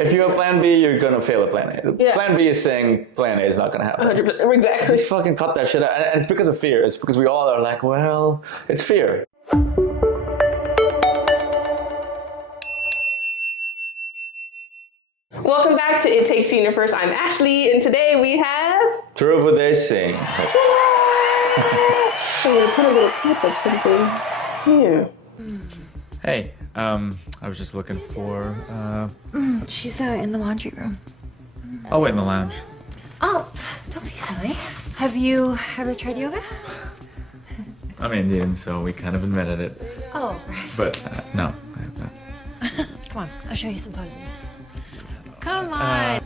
If you have plan B, you're going to fail at plan A. Yeah. Plan B is saying plan A is not going to happen. 100%. Exactly. Just fucking cut that shit out. And it's because of fear. It's because we all are like, well, it's fear. Welcome back to It Takes Universe. I'm Ashley, and today we have... Dhruv Uday Singh. I'm going to put a little clip of something here. Hey, I was just looking for, She's in the laundry room. I'll wait in the lounge. Oh, don't be silly. Have you ever tried yoga? I'm Indian, so we kind of invented it. Oh, right. But, no, I have not. Come on, I'll show you some poses. Come on.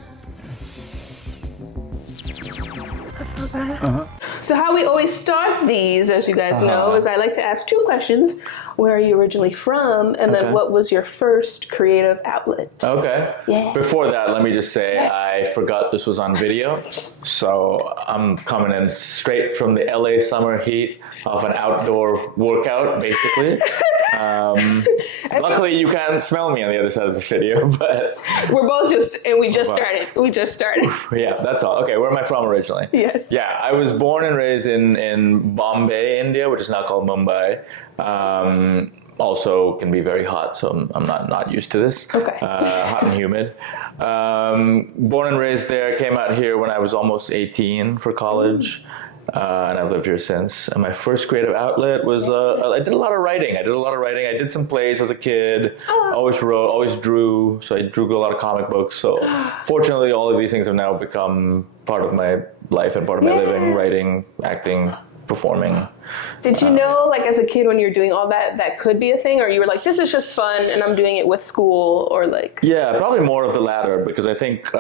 So how we always start these, as you guys know, is I like to ask two questions. Where are you originally from? And then what was your first creative outlet? Okay. Yeah. Before that, let me just say I forgot this was on video. So I'm coming in straight from the LA summer heat of an outdoor workout, basically. Luckily, you can't smell me on the other side of this video, but... We're both we just started. We just started. Yeah, that's all. Okay, where am I from originally? Yes. Yeah, I was born and raised in Bombay, India, which is now called Mumbai. Also can be very hot, so I'm not used to this. Okay. Hot and humid. Born and raised there, came out here when I was almost 18 for college. And I've lived here since. And my first creative outlet was, I did a lot of writing. I did some plays as a kid. Always wrote, always drew. So I drew a lot of comic books. So fortunately, all of these things have now become part of my life and part of my living, writing, acting, performing. Did you know, like as a kid, when you were doing all that, that could be a thing? Or you were like, this is just fun and I'm doing it with school, or like... Yeah, probably more of the latter, because I think...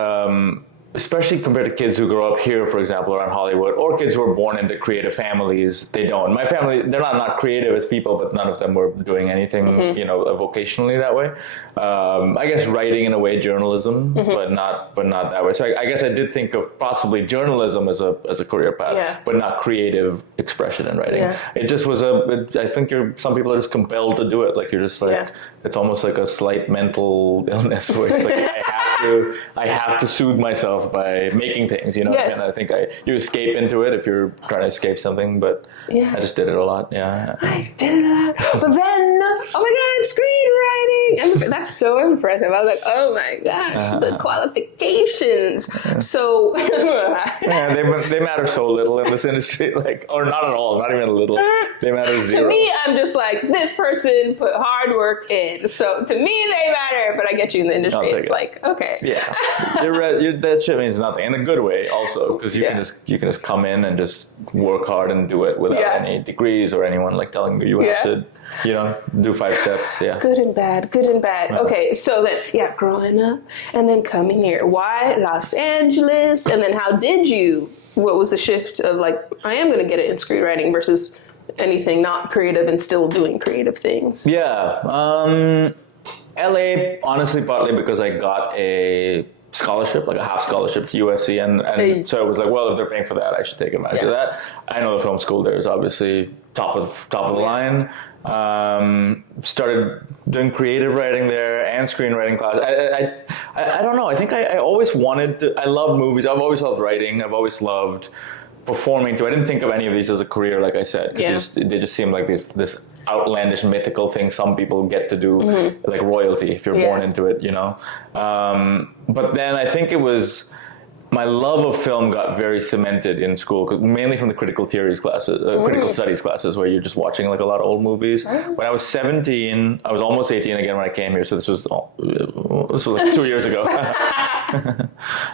especially compared to kids who grow up here, for example, around Hollywood, or kids who are born into creative families, they don't. My family, they're not creative as people, but none of them were doing anything, vocationally that way. I guess writing in a way, journalism, but not that way. So I guess I did think of possibly journalism as a career path, but not creative expression in writing. Yeah. It just was I think some people are just compelled to do it. Like you're just like, it's almost like a slight mental illness where it's like, I have to soothe myself by making things, And I think you escape into it if you're trying to escape something, but I just did it a lot, I did it a lot. But then, oh my God, screenwriting! And that's so impressive. I was like, oh my gosh, the qualifications. So... they matter so little in this industry, or not at all, not even a little. They matter zero. To me, I'm just like, this person put hard work in. So to me, they matter, but I get you in the industry. It's like, okay. Yeah, that shit means nothing in a good way, also, because you can just come in and just work hard and do it without any degrees or anyone like telling you have to, do 5 steps. Yeah. Good and bad. Okay, so then growing up and then coming here. Why Los Angeles? And then how did you? What was the shift of like, I am going to get it in screenwriting versus anything not creative and still doing creative things? Yeah. LA, honestly, partly because I got a scholarship, like a half scholarship to USC, and so it was like, well, if they're paying for that, I should take advantage of that. I know the film school there is obviously top of the line. Started doing creative writing there and screenwriting class. I don't know. I think I always wanted to. I love movies. I've always loved writing. I've always loved performing too. I didn't think of any of these as a career, like I said, because they just seem like this outlandish mythical thing some people get to do, like royalty if you're born into it, but then I think it was my love of film got very cemented in school, mainly from the critical theories classes, critical studies classes, where you're just watching like a lot of old movies. When I was 17, I was almost 18 again when I came here, so this was like 2 years ago. And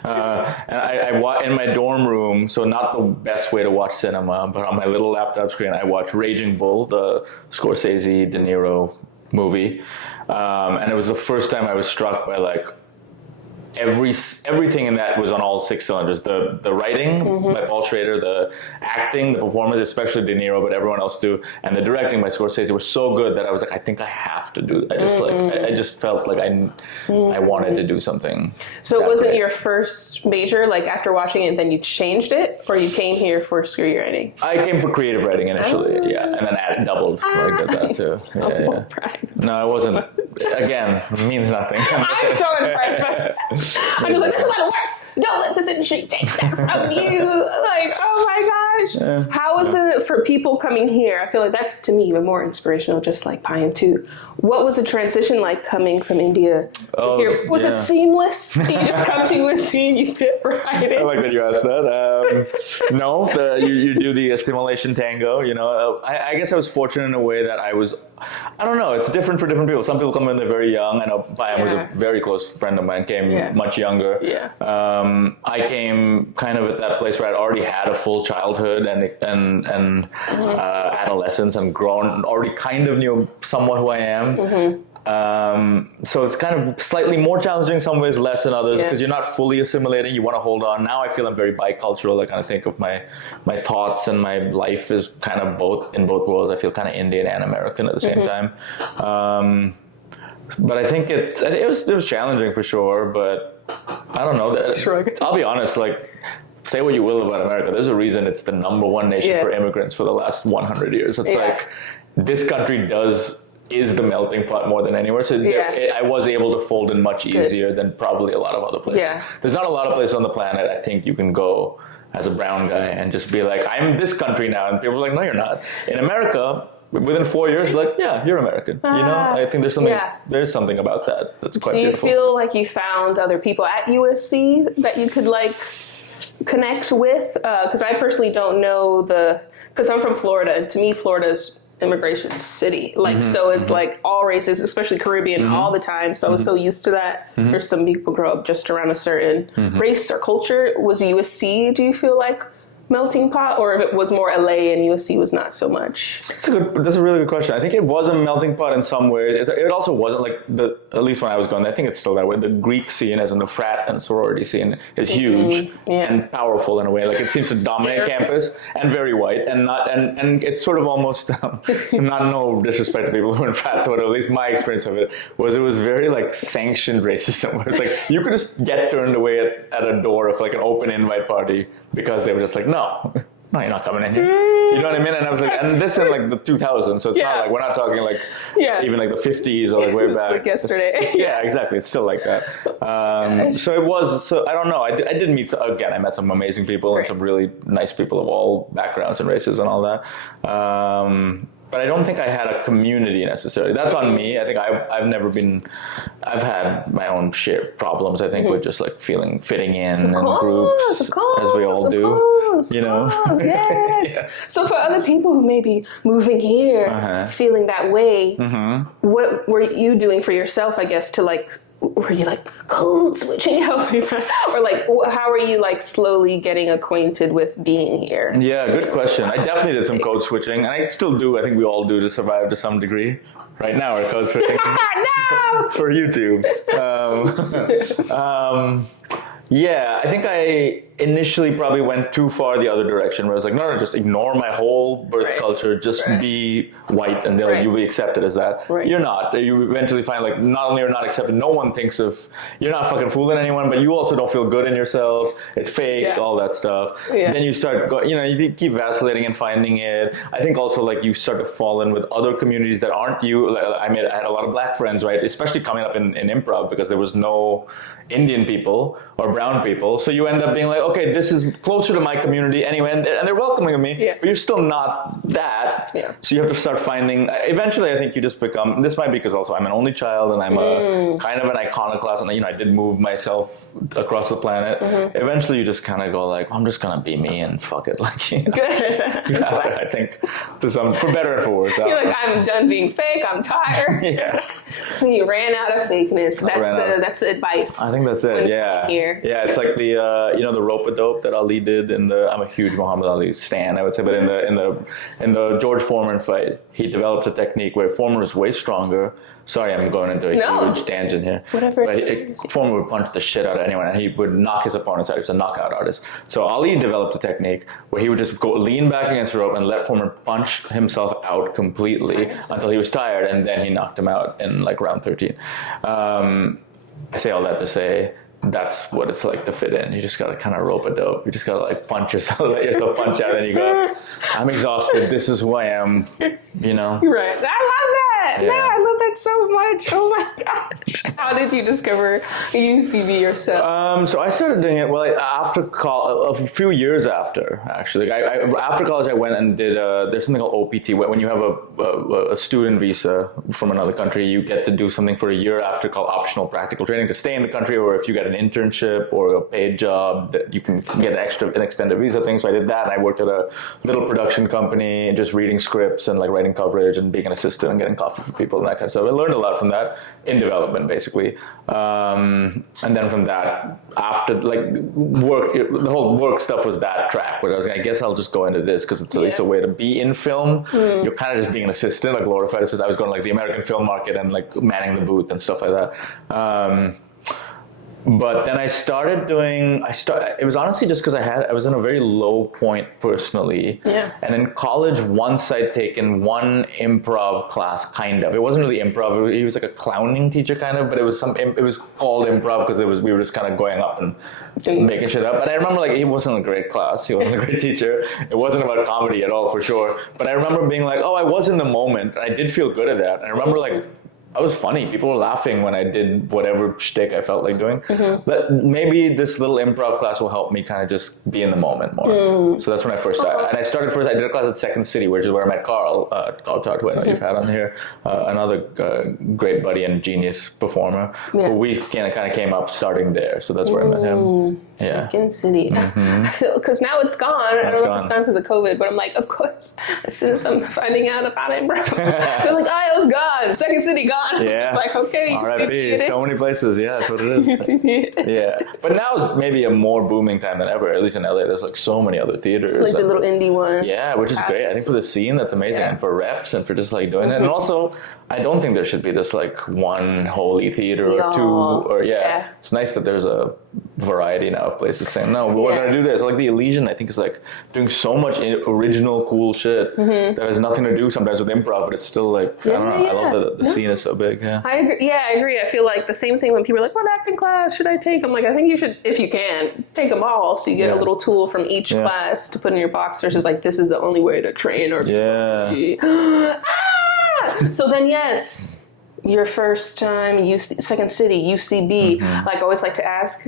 I in my dorm room, so not the best way to watch cinema, but on my little laptop screen, I watched Raging Bull, the Scorsese De Niro movie, and it was the first time I was struck by like everything in that was on all 6 cylinders. The writing by Paul Schrader, the acting, the performance, especially De Niro, but everyone else too, and the directing by Scorsese was so good that I was like, I think I have to do. I just felt like I wanted to do something. So was it your first major? Like after watching it, then you changed it, or you came here for screenwriting? I came for creative writing initially, and then doubled. I did that too. No, it wasn't. again, means nothing. I'm so impressed. I'm just like, this is a lot of work. Don't let this industry take that from you. Like, oh my gosh. Yeah. How is it for people coming here? I feel like that's, to me, even more inspirational, just like Payam too. What was the transition like coming from India to here? Was it seamless? You just come to a scene, you fit right in? I like that you asked that. No, you do the assimilation tango, you know. I guess I was fortunate in a way that I don't know, it's different for different people. Some people come in, they're very young. I know Payam was a very close friend of mine, came much younger. Yeah. I came kind of at that place where I'd already had a full childhood and adolescence and grown, already kind of knew somewhat who I am. So it's kind of slightly more challenging in some ways, less in others, because you're not fully assimilating. You want to hold on. Now I feel I'm very bicultural. I kind of think of my thoughts and my life is kind of in both worlds. I feel kind of Indian and American at the same time. But I think it was challenging for sure. But I don't know. I'll be honest. Like, say what you will about America, there's a reason it's the #1 nation for immigrants for the last 100 years. It's like this country is the melting pot more than anywhere. So I was able to fold in much easier than probably a lot of other places. Yeah. There's not a lot of places on the planet I think you can go as a brown guy and just be like, I'm this country now. And people are like, no, you're not. In America, within 4 years, like, yeah, you're American. You know, I think there's something about that that's quite beautiful. Do you feel like you found other people at USC that you could like connect with? Because I personally don't know because I'm from Florida, and to me, Florida's immigration city. Like, so it's like all races, especially Caribbean, all the time. So I was so used to that. There's some people grow up just around a certain race or culture. Was USC, do you feel like, melting pot, or if it was more LA and USC was not so much? That's a really good question. I think it was a melting pot in some ways. It also wasn't like at least when I was going, I think it's still that way. The Greek scene, as in the frat and sorority scene, is huge and powerful in a way. Like, it seems to dominate campus, and very white, and it's sort of almost not no disrespect to people who are in frats, but at least my experience of it was very like sanctioned racism. Where it's like you could just get turned away at a door of like an open invite party because they were just like, no, you're not coming in here. You know what I mean? And I was like, and this in like the 2000s, so it's not like, we're not talking like even like the 50s or like way back. Like yesterday. Yeah, exactly. It's still like that. So I don't know. I did meet, again, I met some amazing people and some really nice people of all backgrounds and races and all that. But I don't think I had a community necessarily. That's on me. I think I've had my own share problems, I think, with just like fitting in groups, as we all do. You know? Yes. So for other people who may be moving here, feeling that way, what were you doing for yourself, I guess, to like, were you like code switching, or like how are you like slowly getting acquainted with being here? Yeah, good question. I definitely did some code switching, and I still do. I think we all do to survive to some degree. Right now, we're code switching for YouTube. Yeah, I think I initially probably went too far the other direction, where I was like, no, just ignore my whole birth culture, just be white, and you'll be accepted as that. You're not. You eventually find like, not only you're not accepted, no one thinks you're not fucking fooling anyone, but you also don't feel good in yourself. It's fake, all that stuff. Then you start you keep vacillating and finding it. I think also like you start to fall in with other communities that aren't you. I had a lot of black friends, right? Especially coming up in improv, because there was no Indian people or brown people. So you end up being like, okay, this is closer to my community anyway, and they're welcoming of me, but you're still not that. So you have to start finding, eventually I think you just become, this might be because also I'm an only child and I'm a kind of an iconoclast, and I did move myself across the planet. Eventually you just kind of go like, I'm just gonna be me and fuck it. Like, Good. I think, for better and for worse. You're like, I'm done being fake, I'm tired. So you ran out of fakeness. That's the advice. I think that's it. Here. Yeah, it's like the the rope-a-dope that Ali did I'm a huge Muhammad Ali stan, I would say, but in the George Foreman fight, he developed a technique where Foreman was way stronger. Sorry, I'm going into a huge tangent here. Whatever. But Foreman would punch the shit out of anyone, and he would knock his opponents out. He was a knockout artist. So Ali developed a technique where he would just go lean back against the rope and let Foreman punch himself out completely until he was tired, and then he knocked him out in like round 13. I say all that to say that's what it's like to fit in. You just gotta kind of rope-a-dope. You just gotta like punch yourself, let yourself punch out, and you go, I'm exhausted. This is who I am. You know. Right. I love that. that. Yeah. No, I love that so much. Oh my gosh. How did you discover UCB yourself? So I started doing it after college, a few years after actually. After college, I went and did. There's something called OPT. When you have a student visa from another country, you get to do something for a year after called optional practical training to stay in the country, or if you get an internship or a paid job, that you can get an extended visa thing. So I did that, and I worked at a little production company, just reading scripts and like writing coverage and being an assistant and getting coffee for people and that kind of stuff. I learned a lot from that in development, basically. And then from that, after like work, the whole work stuff was that track where I was like, I guess I'll just go into this because it's at least a way to be in film. You're kind of just being an assistant, a glorified assistant. I was going to like the American film market and like manning the booth and stuff like that. But then I started doing, it was honestly just because I was in a very low point personally. Yeah. And in college, once I'd taken one improv class, kind of. It wasn't really improv. He was like a clowning teacher, kind of, but it was called improv because we were just kind of going up and making shit up. But I remember like, he wasn't a great class. He wasn't a great teacher. It wasn't about comedy at all, for sure. But I remember being like, oh, I was in the moment. And I did feel good at that. And I remember like, I was funny. People were laughing when I did whatever shtick I felt like doing. But maybe this little improv class will help me kind of just be in the moment more. So that's when I first started. And I started first, I did a class at Second City, which is where I met Carl Todd, who I know you've had on here, another great buddy and genius performer. But we kind of came up starting there. So that's where I met him. Yeah. Second City. I feel, because now it's gone. I don't know if it's gone because of COVID, but I'm like, of course, as soon as I'm finding out about improv, they're like, oh, it was gone. Second City gone. Yeah. It's like, okay, R.I.P. So many places. Yeah, that's what it is. Yeah. But now is maybe a more booming time than ever, at least in LA. There's like so many other theaters. Like the little indie ones. Yeah, which is great. I think for the scene, that's amazing. And for reps and for just like doing it. And also, I don't think there should be this like one holy theater or two. Or it's nice that there's a variety now of places saying, no, we're going to do this. Like the Elysian, I think, is like doing so much original cool shit that has nothing to do sometimes with improv, but it's still like, I don't know. I love that the scene is so big. Yeah. I agree. Yeah, I agree. I feel like the same thing when people are like, what acting class should I take? I'm like, I think you should, if you can, take them all so you get a little tool from each class to put in your box versus like, this is the only way to train or So then, yes, your first time, Second City, UCB, like I always like to ask,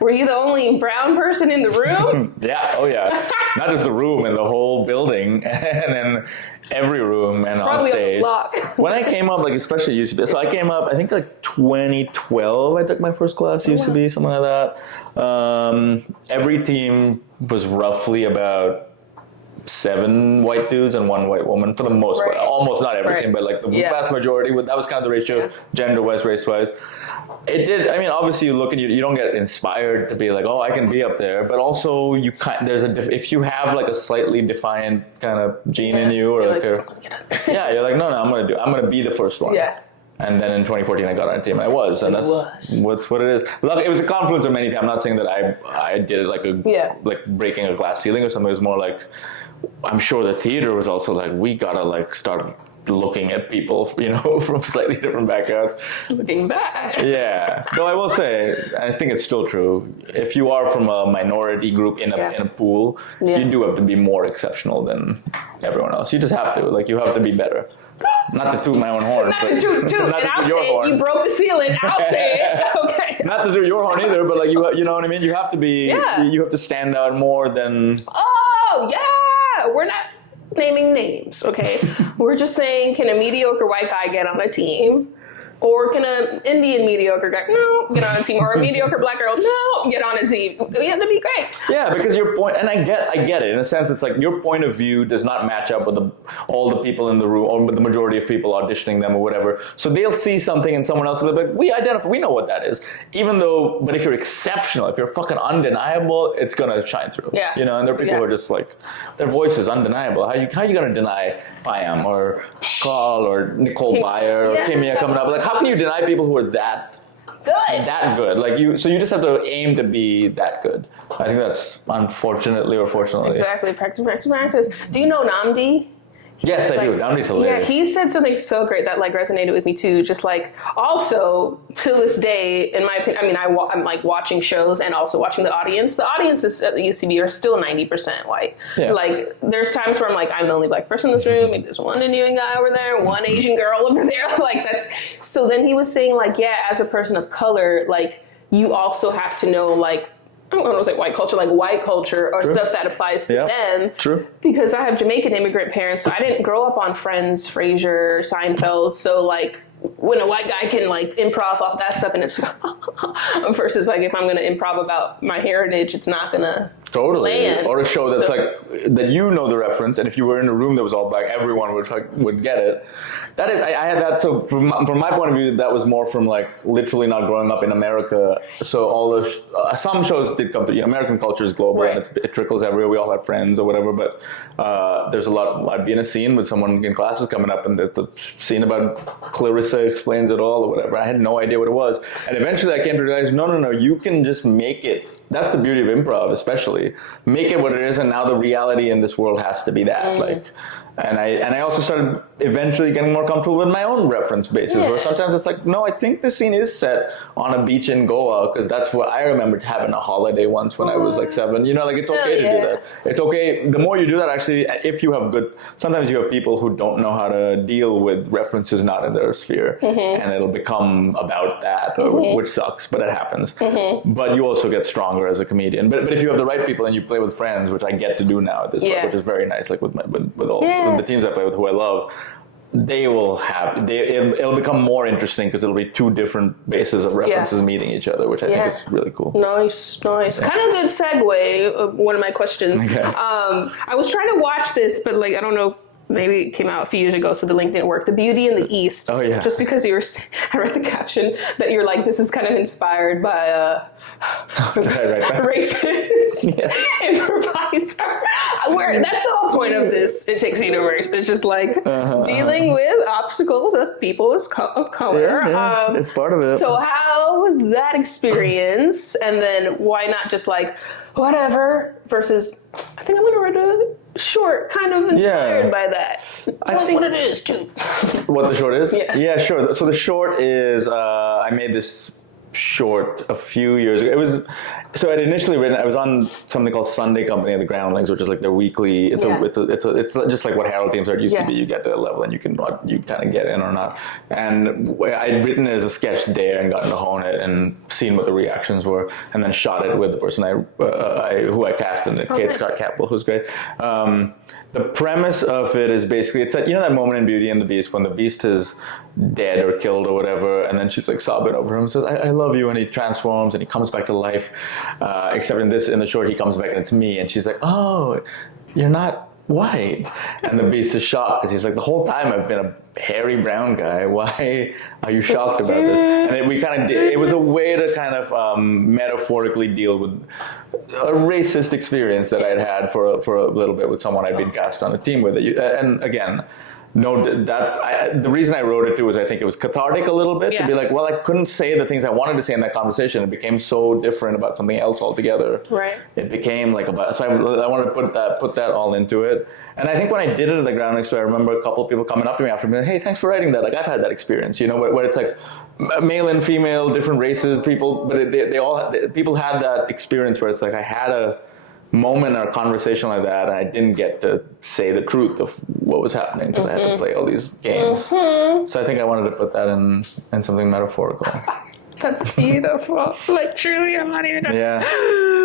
were you the only brown person in the room? Yeah, oh yeah. Not just the room and the whole building, and then every room and Probably on stage. On the block. When I came up, like especially UCB, so I came up, I think like 2012, I took my first class, UCB, something like that. Every team was roughly about 7 white dudes and 1 white woman for the most part. Almost not every team, but like the vast majority. That was kind of the ratio, gender-wise, race-wise. It did. I mean, obviously, you look and you don't get inspired to be like, oh, I can be up there. But also, if you have like a slightly defiant kind of gene in you, or like you're like, no, I'm gonna be the first one. Yeah. And then in 2014, I got on a team, and I was, and that's what it is. Look, it was a confluence of many things. I'm not saying that I did it like breaking a glass ceiling or something. It was more like, I'm sure the theater was also like, we gotta like start looking at people, from slightly different backgrounds. It's looking back. Yeah. Though I will say, I think it's still true, if you are from a minority group in a pool, you do have to be more exceptional than everyone else. You just have to. Like, you have to be better. Not to toot my own horn. Not to toot. And I'll say it. You broke the ceiling. I'll say it. Okay. Not to toot your horn either, but like, you know what I mean? You have to be, you have to stand out more than... Oh, yeah. We're not naming names, okay? We're just saying, can a mediocre white guy get on a team? Or can an Indian mediocre guy, get on a team? Or a mediocre black girl, get on a team. We have to be great. Yeah, because your point, and I get it. In a sense, it's like your point of view does not match up with all the people in the room, or with the majority of people auditioning them or whatever. So they'll see something in someone else, and they'll be like, we know what that is. But if you're exceptional, if you're fucking undeniable, it's gonna shine through. Yeah. And there are people who are just like, their voice is undeniable. How you gonna deny Payam or Carl or Nicole Byer or Kimia coming up? Like, how can you deny people who are that good? Like so you just have to aim to be that good. I think that's unfortunately or fortunately. Exactly. Practice. Do you know Namdi? Yes, I do. Downey's hilarious. Yeah, he said something so great that like resonated with me too. Just like also to this day, in my opinion, I mean, I'm like watching shows and also watching the audience. The audiences at the UCB are still 90% white. Yeah. Like there's times where I'm like, I'm the only black person in this room. Maybe there's one Indian guy over there, one Asian girl over there. Like that's. So then he was saying like, yeah, as a person of color, like you also have to know like. I don't want to say white culture, like white culture or stuff that applies to them. True. Because I have Jamaican immigrant parents, so I didn't grow up on Friends, Frasier, Seinfeld. So like when a white guy can like improv off that stuff and it's versus like if I'm going to improv about my heritage, it's not going to land. Or a show that's like that you know the reference, and if you were in a room that was all black, everyone would get it. That is, I had that. So from my point of view, that was more from like literally not growing up in America. So all the some shows did come to American culture is global and it trickles everywhere. We all have friends or whatever, but there's a lot. I'd be in a scene with someone in classes coming up, and there's the scene about Clarissa explains it all or whatever. I had no idea what it was, and eventually I came to realize, no, you can just make it. That's the beauty of improv, especially make it what it is, and now the reality in this world has to be that. Like. And I also started eventually getting more comfortable with my own reference bases, where sometimes it's like, no, I think this scene is set on a beach in Goa, because that's what I remembered having a holiday once when I was like 7. You know, like it's okay to do that. It's okay. The more you do that, actually, if you have sometimes you have people who don't know how to deal with references not in their sphere, and it'll become about that, which sucks, but it happens. But you also get stronger as a comedian. But if you have the right people and you play with friends, which I get to do now at this level, which is very nice, like with all the teams I play with who I love, it'll become more interesting because it'll be two different bases of references meeting each other, which I think is really cool. Nice. Kind of good segue of one of my questions. Okay. I was trying to watch this, but like, I don't know, maybe it came out a few years ago, so the link didn't work. The Beauty and the East. Oh, yeah. Just because I read the caption that you're like, this is kind of inspired by racist improviser. That's the whole point of this It Takes Universe. It's just like dealing with obstacles of people of color. Yeah, it's part of it. So how was that experience? And then why not just like, whatever, versus, I think I'm going to write a short kind of inspired by that. Tell us what it is, too. What the short is? Yeah, sure. So the short is, I made this short a few years ago. I'd initially written, I was on something called Sunday Company at the Groundlings, which is like their weekly, it's just like what Herald teams are at UCB, you get to a level and you kind of get in or not. And I'd written it as a sketch there and gotten to hone it and seen what the reactions were, and then shot it with the person who I cast in it, Kate Scott Capel, who's great. The premise of it is basically, it's that, you know that moment in Beauty and the Beast when the Beast is dead or killed or whatever, and then she's like sobbing over him and says, I love you, and he transforms and he comes back to life, except in the short he comes back and it's me, and she's like, oh, you're not white, and the Beast is shocked because he's like, the whole time I've been a hairy brown guy, why are you shocked about this? And it was a way to kind of metaphorically deal with a racist experience that I'd had for a little bit with someone I'd been cast on a team with. And again, the reason I wrote it too is I think it was cathartic a little bit to be like, well, I couldn't say the things I wanted to say in that conversation. It became so different about something else altogether. Right. It became like so I wanted to put that all into it. And I think when I did it at the Groundlings, so I remember a couple of people coming up to me after, being like, hey, thanks for writing that. Like I've had that experience, you know, where it's like male and female, different races, people, but people had that experience where it's like I had a moment or a conversation like that, and I didn't get to say the truth of what was happening because I had to play all these games. So I think I wanted to put that in something metaphorical. That's beautiful. Like, truly, I'm not even... Yeah.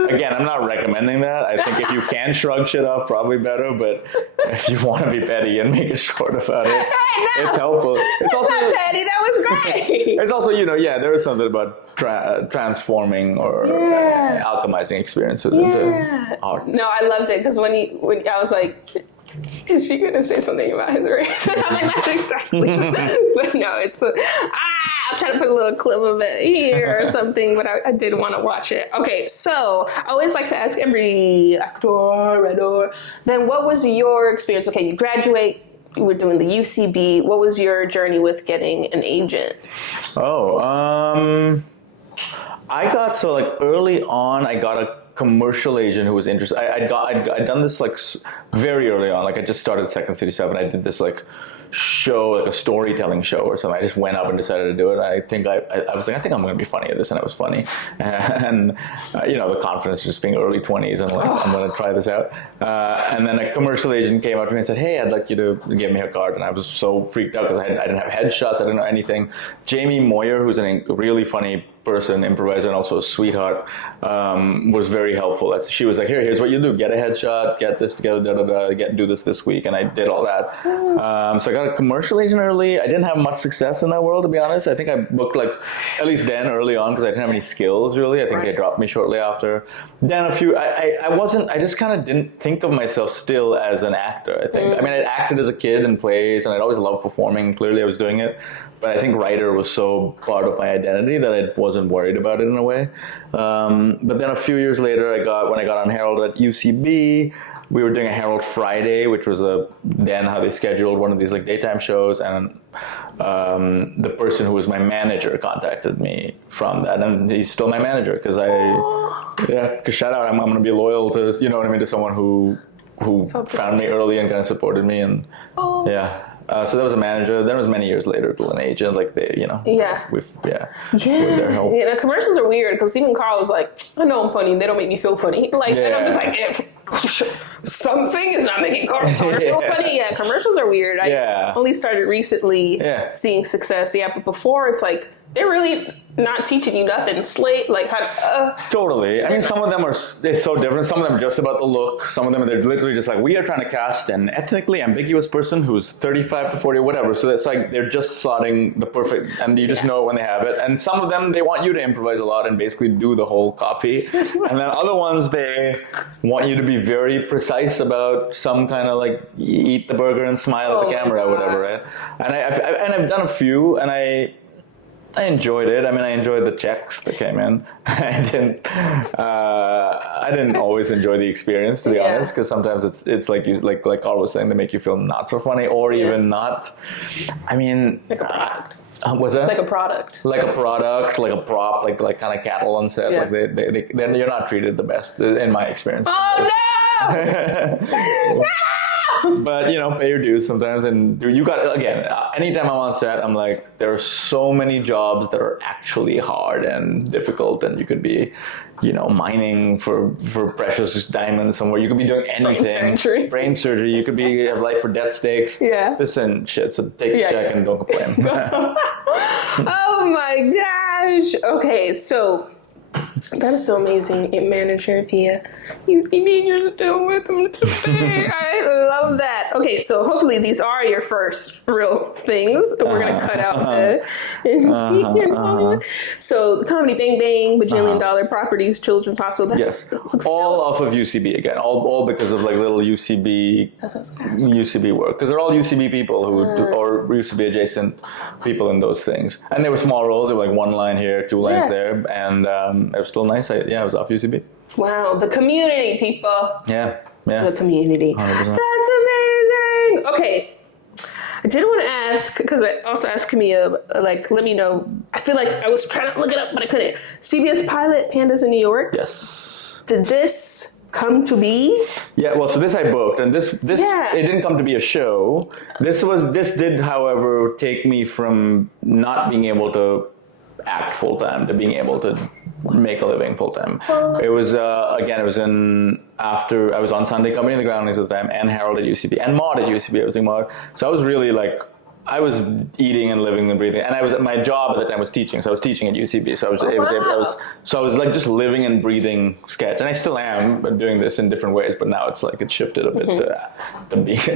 Again, I'm not recommending that. I think if you can shrug shit off, probably better. But if you want to be petty and make a short about it, it's helpful. It's also not petty. That was great. It's also, there is something about transforming or alchemizing experiences into art. No, I loved it because when I was like... Is she gonna say something about his race? And I was like, that's exactly. But no, it's I'll try to put a little clip of it here or something. But I did want to watch it. Okay, so I always like to ask every actor, then what was your experience? Okay, you graduate. You were doing the UCB. What was your journey with getting an agent? I got early on. I got a commercial agent who was interested. I'd done this like very early on. Like I just started Second City 7. I did this like show, like a storytelling show or something. I just went up and decided to do it. I was like, I think I'm going to be funny at this, and I was funny. And the confidence, just being early 20s, and like I'm going to try this out. And then a commercial agent came up to me and said, "Hey, I'd like you to give me a card." And I was so freaked out because I didn't have headshots. I didn't know anything. Jamie Moyer, who's a really funny person, improviser, and also a sweetheart, was very helpful. She was like, here's what you do: get a headshot, get this together, do this week, and I did all that. So I got a commercial agent early. I didn't have much success in that world, to be honest. I think I booked like, at least then, early on, because I didn't have any skills really. I think they dropped me shortly after. Then I just kind of didn't think of myself still as an actor, I think. I mean, I acted as a kid in plays, and I'd always loved performing. Clearly I was doing it. But I think writer was so part of my identity that I wasn't worried about it in a way. But then a few years later, when I got on Herald at UCB, we were doing a Herald Friday, which was then how they scheduled one of these like daytime shows, and the person who was my manager contacted me from that, and he's still my manager because shout out, I'm going to be loyal to, to someone who found me early and kind of supported me, and so that was a manager. Then it was many years later to an agent, like they, with their help. Yeah, the commercials are weird because even Carl was like, I know I'm funny, they don't make me feel funny. Like, and I'm just like, if something is not making Carl feel funny. Yeah, commercials are weird. I only started recently seeing success. Yeah, but before it's like, they're really not teaching you nothing. Slate, like how Totally. I mean, some of them it's so different. Some of them are just about the look. Some of them, they're literally just like, we are trying to cast an ethnically ambiguous person who's 35 to 40 or whatever. So it's like, they're just slotting the perfect, and you just know it when they have it. And some of them, they want you to improvise a lot and basically do the whole copy. And then other ones, they want you to be very precise about some kind of like, eat the burger and smile at the camera or whatever, right? And I've done a few, and I enjoyed it. I mean, I enjoyed the checks that came in. I didn't always enjoy the experience, to be honest, because sometimes it's like like Carl was saying, they make you feel not so funny, or even not. I mean, like a product. What's that? Like a product. Like a product, like a prop, like kind of cattle on set. Yeah. Like then you're not treated the best in my experience. Oh no! No! But pay your dues sometimes, and you got, again, anytime I'm on set, I'm like, there are so many jobs that are actually hard and difficult, and you could be mining for precious diamonds somewhere. You could be doing anything. Brain surgery. You could have life or death stakes. Yeah. This and shit. So take a check and don't complain. Oh my gosh. Okay, so that is so amazing. A manager via UCB, you're still with them today. I love that. Okay, so hopefully these are your first real things. We're going to cut out the So the Comedy Bang Bang, Bajillion Dollar Properties, Children's Hospital. Yes. All off of UCB again. All because of like little UCB work. Because they're all UCB people or UCB adjacent people in those things. And they were small roles. They were like one line here, two lines there. And it was still nice. I was off UCB. Wow, the community, people. Yeah. The community. 100%. That's amazing. Okay. I did want to ask, because I also asked Camilla, like, let me know. I feel like I was trying to look it up, but I couldn't. CBS pilot, Pandas in New York? Yes. Did this come to be? Yeah, well, so this I booked, and this it didn't come to be a show. This did, however, take me from not being able to act full-time to being able to make a living full-time. It was, again, it was after I was on Sunday Company in the Groundlings at the time, and Harold at UCB, and Maud at UCB. I was doing Maud. So I was really like, I was eating and living and breathing, and my job at the time was teaching. So I was teaching at UCB. So I was like just living and breathing sketch, and I still am doing this in different ways. But now it's like it shifted a bit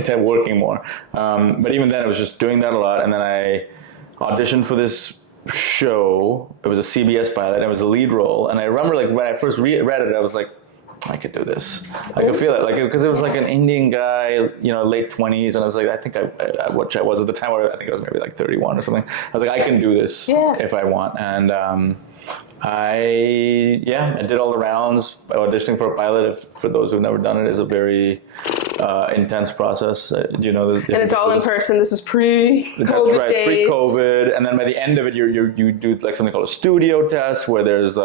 to working more. But even then, I was just doing that a lot, and then I auditioned for this show. It was a CBS pilot, and it was a lead role. And I remember, like, when I first read it, I was like, I could do this. I could feel it, like, because it was like an Indian guy, late 20s, and I was like, I think which I was at the time, I think I was maybe like 31 or something. I was like, I can do this if I want. And I did all the rounds. Auditioning for a pilot, for those who've never done it, is a very intense process. And it's all in person. This is pre-COVID That's right, days. Pre-COVID. And then by the end of it, you do like something called a studio test, where there's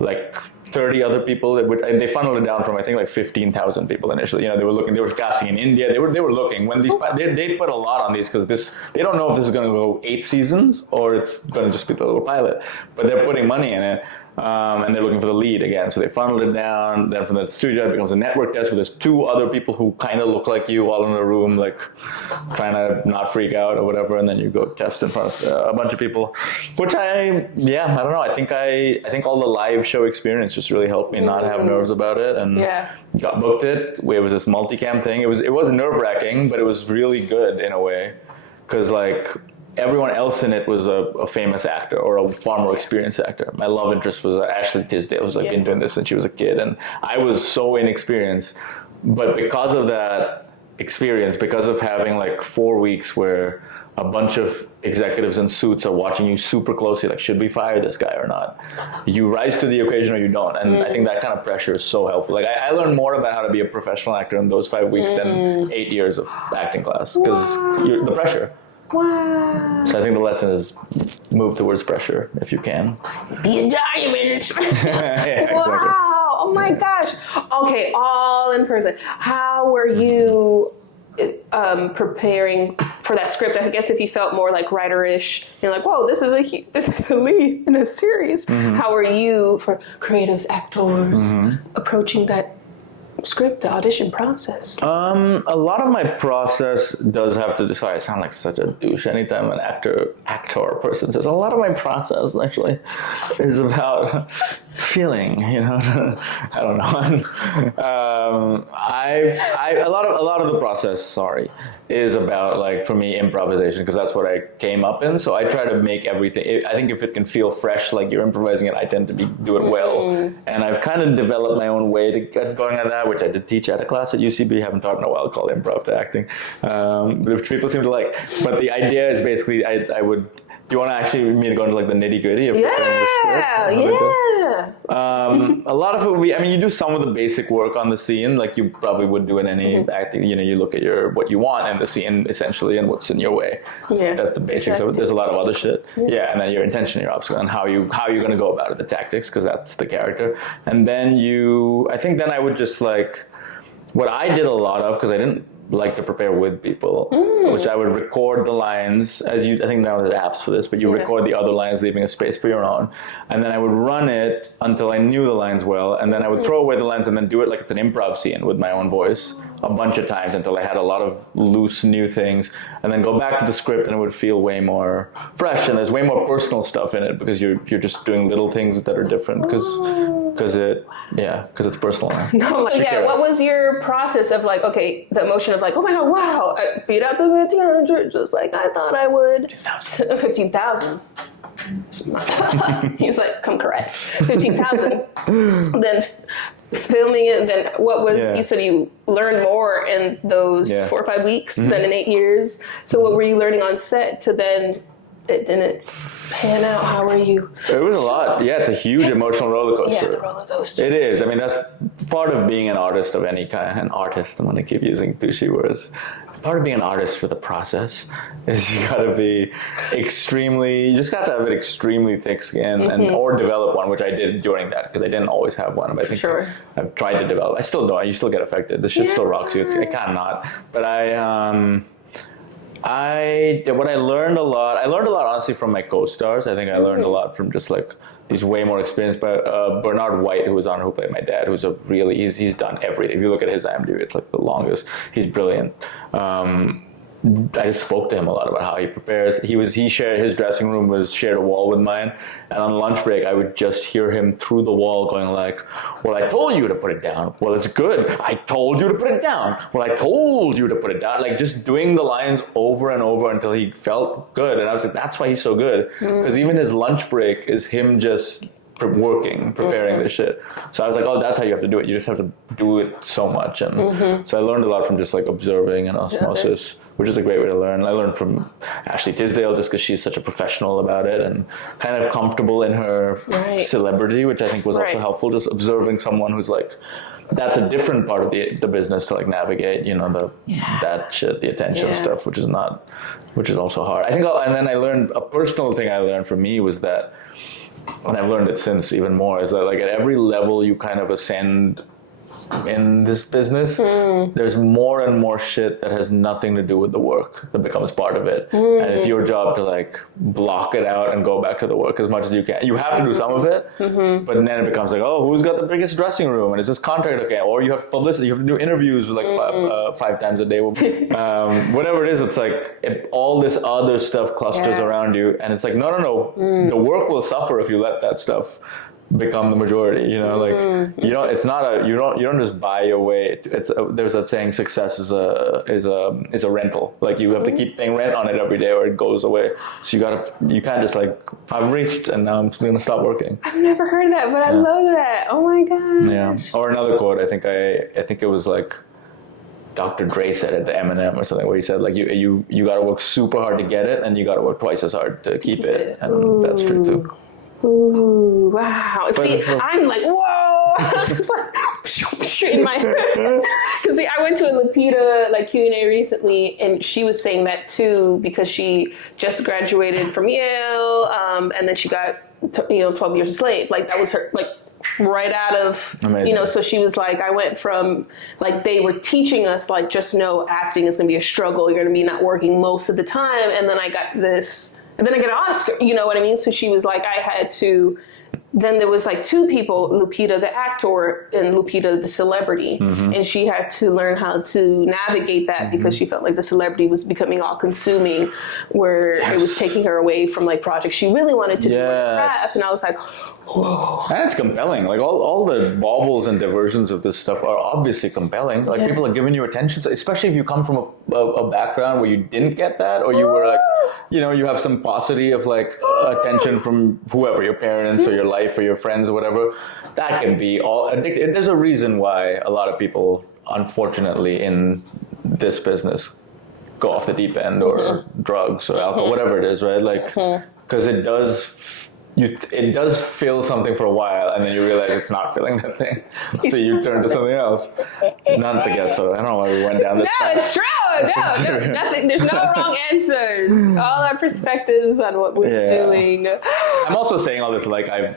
like 30 other people. And they funneled it down from I think like 15,000 people initially. You know, they were casting in India. They were looking when they put a lot on these because they don't know if this is going to go 8 seasons or it's going to just be the little pilot. But they're putting money in it. And they're looking for the lead again. So they funneled it down. Then from the studio, it becomes a network test where there's 2 other people who kind of look like you all in a room, like trying to not freak out or whatever. And then you go test in front of a bunch of people, which I don't know. I think all the live show experience just really helped me not have nerves about it. And got booked it. It was this multicam thing. It was nerve-wracking, but it was really good in a way. Because like, everyone else in it was a famous actor or a far more experienced actor. My love interest was Ashley Tisdale, who's like been doing this since she was a kid, and I was so inexperienced. But because of that experience, because of having like 4 weeks where a bunch of executives in suits are watching you super closely, like, should we fire this guy or not? You rise to the occasion or you don't. And I think that kind of pressure is so helpful. Like, I learned more about how to be a professional actor in those 5 weeks than 8 years of acting class, because the pressure. Wow. So I think the lesson is move towards pressure if you can. Be a giant. Yeah, exactly. Wow. Oh my gosh. Okay, all in person. How were you preparing for that script? I guess if you felt more like writer-ish, you're like, whoa, this is a lead in a series. How are you, for creatives, actors, approaching that script, the audition process? A lot of my process does have to decide. I sound like such a douche anytime an actor person says. A lot of my process actually is about feeling. You know, I don't know. A lot of the process, is about, like, for me, improvisation, because that's what I came up in. So I try to make everything. I think if it can feel fresh, like you're improvising it, I tend to do it well. And I've kind of developed my own way to get going at that, which I did teach at a class at UCB. Haven't taught in a while, called Improv to Acting, which people seem to like. But the idea is basically, I would. Do you want to actually me to go into like the nitty gritty of preparing the script? A lot of it would be, I mean, you do some of the basic work on the scene, like you probably would do in any acting. You know, you look at what you want in the scene essentially, and what's in your way. Yeah, that's the basics. Exactly. So there's a lot of other shit. Yeah, and then your intention, your obstacle, and how you're going to go about it, the tactics, because that's the character. And then I think then I would just like, what I did a lot of, because I didn't like to prepare with people, which I would record the lines, I think now there's apps for this, but you record the other lines, leaving a space for your own, and then I would run it until I knew the lines well, and then I would throw away the lines and then do it like it's an improv scene with my own voice a bunch of times until I had a lot of loose new things, and then go back to the script and it would feel way more fresh, and there's way more personal stuff in it because you're just doing little things that are different because it's personal now. No, what was your process of, like, okay, the emotion of like, oh my god, wow, I beat out the 1,500 just like I thought I would. 15,000. He's like, come correct. 15,000. Then filming it, then what was, you said you learned more in those 4 or 5 weeks than in 8 years. So what were you learning on set to then it didn't pan out? How were you? It was a lot. Yeah, it's a huge emotional roller coaster. Yeah, the roller coaster. It is. I mean, that's part of being an artist of any kind. An artist, I'm going to keep using douchey words. Part of being an artist with a process is you got to be you just got to have an extremely thick skin or develop one, which I did during that, because I didn't always have one. But I think I've tried to develop. I still don't. You still get affected. The shit still rocks you. I can't not. But I learned a lot honestly from my co-stars. I think I learned a lot from just like these way more experienced, but Bernard White, who played my dad, who's he's done everything. If you look at his IMDb, it's like the longest. He's brilliant. I just spoke to him a lot about how he prepares. He shared, his dressing room shared a wall with mine, and on lunch break I would just hear him through the wall going like, well, I told you to put it down. Well, it's good. I told you to put it down. Well, I told you to put it down. Like, just doing the lines over and over until he felt good. And I was like, that's why he's so good. Because even his lunch break is him just preparing this shit. So I was like, oh, that's how you have to do it. You just have to do it so much. And so I learned a lot from just like observing and osmosis, which is a great way to learn. I learned from Ashley Tisdale just because she's such a professional about it and kind of comfortable in her celebrity, which I think was also helpful. Just observing someone who's like, that's a different part of the business to like navigate, you know, that shit, the attention stuff, which is also hard. I think, and then I learned, a personal thing I learned from me was that and I've learned it since even more, is that like at every level you kind of ascend in this business, there's more and more shit that has nothing to do with the work that becomes part of it. And it's your job to like block it out and go back to the work as much as you can. You have to do some of it, but then it becomes like, oh, who's got the biggest dressing room? And is this contract okay? Or you have publicity, you have to do interviews with like five times a day. Whatever it is, it's like all this other stuff clusters around you. And it's like, no. The work will suffer if you let that stuff become the majority, you know, like you know, it's not a you don't just buy your way. There's that saying, success is a rental. Like you have to keep paying rent on it every day or it goes away. So you can't just like, I've reached and now I'm just gonna stop working. I've never heard that, but I love that. Oh my gosh. Yeah. Or another quote, I think it was like Dr. Dre said it to Eminem or something, where he said like you got to work super hard to get it and you got to work twice as hard to keep it, and that's true too. Ooh, wow. See, I'm like, whoa. I was just like, in my head. Because I went to a Lupita like Q&A recently, and she was saying that too, because she just graduated from Yale, and then she got, 12 Years a Slave. Like, that was her, like, right out of, Amazing. So she was like, I went from, like, they were teaching us, like, just know acting is going to be a struggle. You're going to be not working most of the time. And then I got this... And then I get an Oscar, you know what I mean? So she was like, I had to, then there was like two people, Lupita the actor and Lupita the celebrity. And she had to learn how to navigate that because she felt like the celebrity was becoming all consuming, where it was taking her away from like projects she really wanted to do in the craft. And I was like, whoa. And it's compelling. Like all the baubles and diversions of this stuff are obviously compelling. Like people are giving you attention, especially if you come from a background where you didn't get that, or you were like, you have some paucity of like attention from whoever, your parents or your life or your friends or whatever. That can be all addictive. There's a reason why a lot of people, unfortunately, in this business go off the deep end or drugs or alcohol, whatever it is, right? Like, because it does fill something for a while, and then you realize it's not filling that thing, so you turn to something else. Not to get so, I don't know why we went down this path. No, it's true. No, nothing. There's no wrong answers. All our perspectives on what we're doing. I'm also saying all this like I'm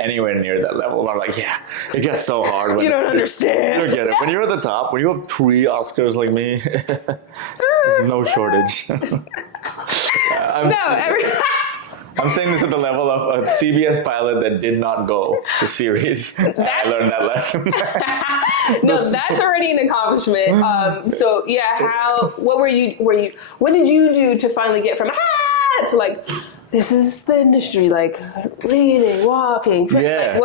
anywhere near that level where I'm like, yeah, it gets so hard. When You don't understand. You don't get it. When you're at the top, when you have 3 Oscars like me, there's no shortage. I'm saying this at the level of a CBS pilot that did not go to series. I learned that lesson. No, that's already an accomplishment. So yeah, what did you do to finally get from to like, this is the industry, like reading, walking, like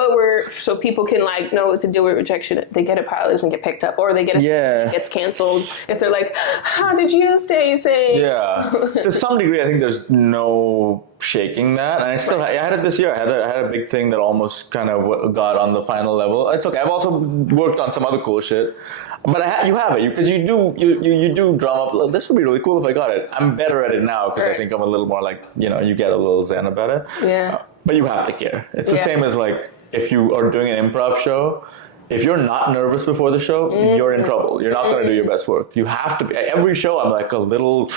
so people can like know what to do with rejection. They get a pilot and get picked up, or they get gets canceled if they're like, how did you stay sane? Yeah, to some degree, I think there's no shaking that, and I had it this year. I had a big thing that almost kind of got on the final level. It's okay. I've also worked on some other cool shit. But you have it, because you do drum up, this would be really cool if I got it. I'm better at it now because I think I'm a little more like, you get a little zen about it. Yeah. But you have to care. It's the same as like, if you are doing an improv show, if you're not nervous before the show, you're in trouble. You're not going to do your best work. You have to be. Every show, I'm like a little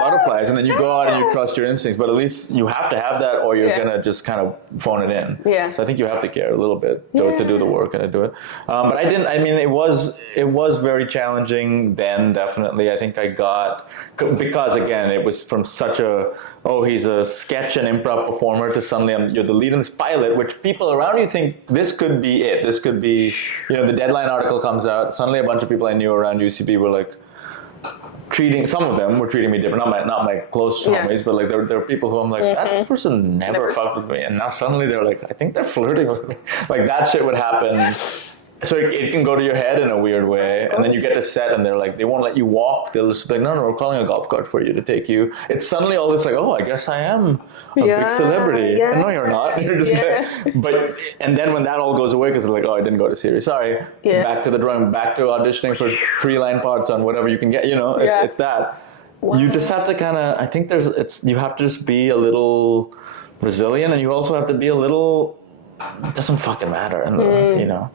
butterflies, and then you go out and you trust your instincts. But at least you have to have that, or you're going to just kind of phone it in. Yeah. So I think you have to care a little bit to do the work and to do it. But I didn't. I mean, it was very challenging then. Definitely, I think I got, because again, it was from such a, he's a sketch and improv performer, to suddenly you're the lead in this pilot, which people around you think this could be it. This could be. The Deadline article comes out. Suddenly, a bunch of people I knew around UCB were like some of them were treating me different. Not my close homies, but like there are people who I'm like, that person never fucked with me, and now suddenly they're like, I think they're flirting with me. Like that shit would happen. So it can go to your head in a weird way, and then you get to set, and they're like, they won't let you walk. They'll just be like, no, we're calling a golf cart for you to take you. It's suddenly all this like, I guess I am a big celebrity. Yeah. And no, you're not. You're just and then when that all goes away, because they're like, I didn't go to series. Sorry. Yeah. Back to the drawing, back to auditioning for 3-line parts on whatever you can get. It's that. Wow. You just have to kind of, I think you have to just be a little resilient, and you also have to be a little it doesn't fucking matter, and you know,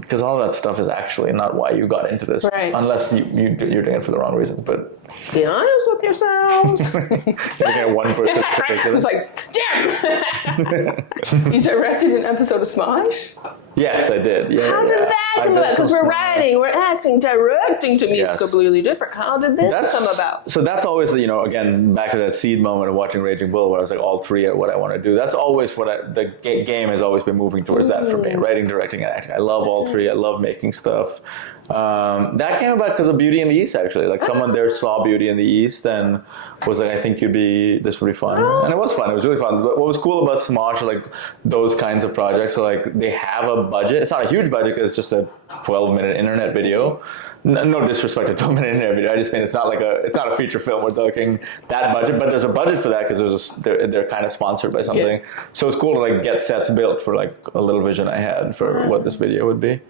because all that stuff is actually not why you got into this, Right. unless you're doing it for the wrong reasons. But Be honest with yourselves. you're looking at one person in I particular. was like, damn. You directed an episode of Smosh? Yes, I did. Yeah. How did that come about? Because we're writing, we're acting, directing to me is Yes. completely different. How did this come about? So that's always, you know, again, back to that seed moment of watching Raging Bull where I was like, all three are what I want to do. That's always what the game has always been moving towards that for me. Writing, directing, and acting. I love all three. I love making stuff. That came about because of Beauty in the East, actually. Like someone there saw Beauty in the East and was like, I think this would be fun. And it was fun. It was really fun. What was cool about Smosh, like those kinds of projects, are like they have a budget. It's not a huge budget because it's just a 12-minute internet video. No disrespect to 12-minute internet video. I just mean it's not a feature film. We're talking that budget, but there's a budget for that because they're kind of sponsored by something. Yeah. So it's cool to like get sets built for like a little vision I had for what this video would be.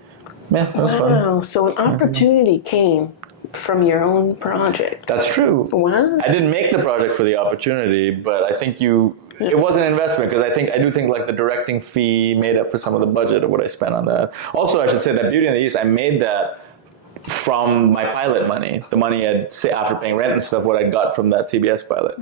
Yeah, that was fun. Wow, so an opportunity came from your own project. That's true. Wow. I didn't make the project for the opportunity, but I think it was an investment because I do think like the directing fee made up for some of the budget of what I spent on that. Also, I should say that Beauty in the East, I made that from my pilot money, the money I'd say after paying rent and stuff, what I got from that CBS pilot.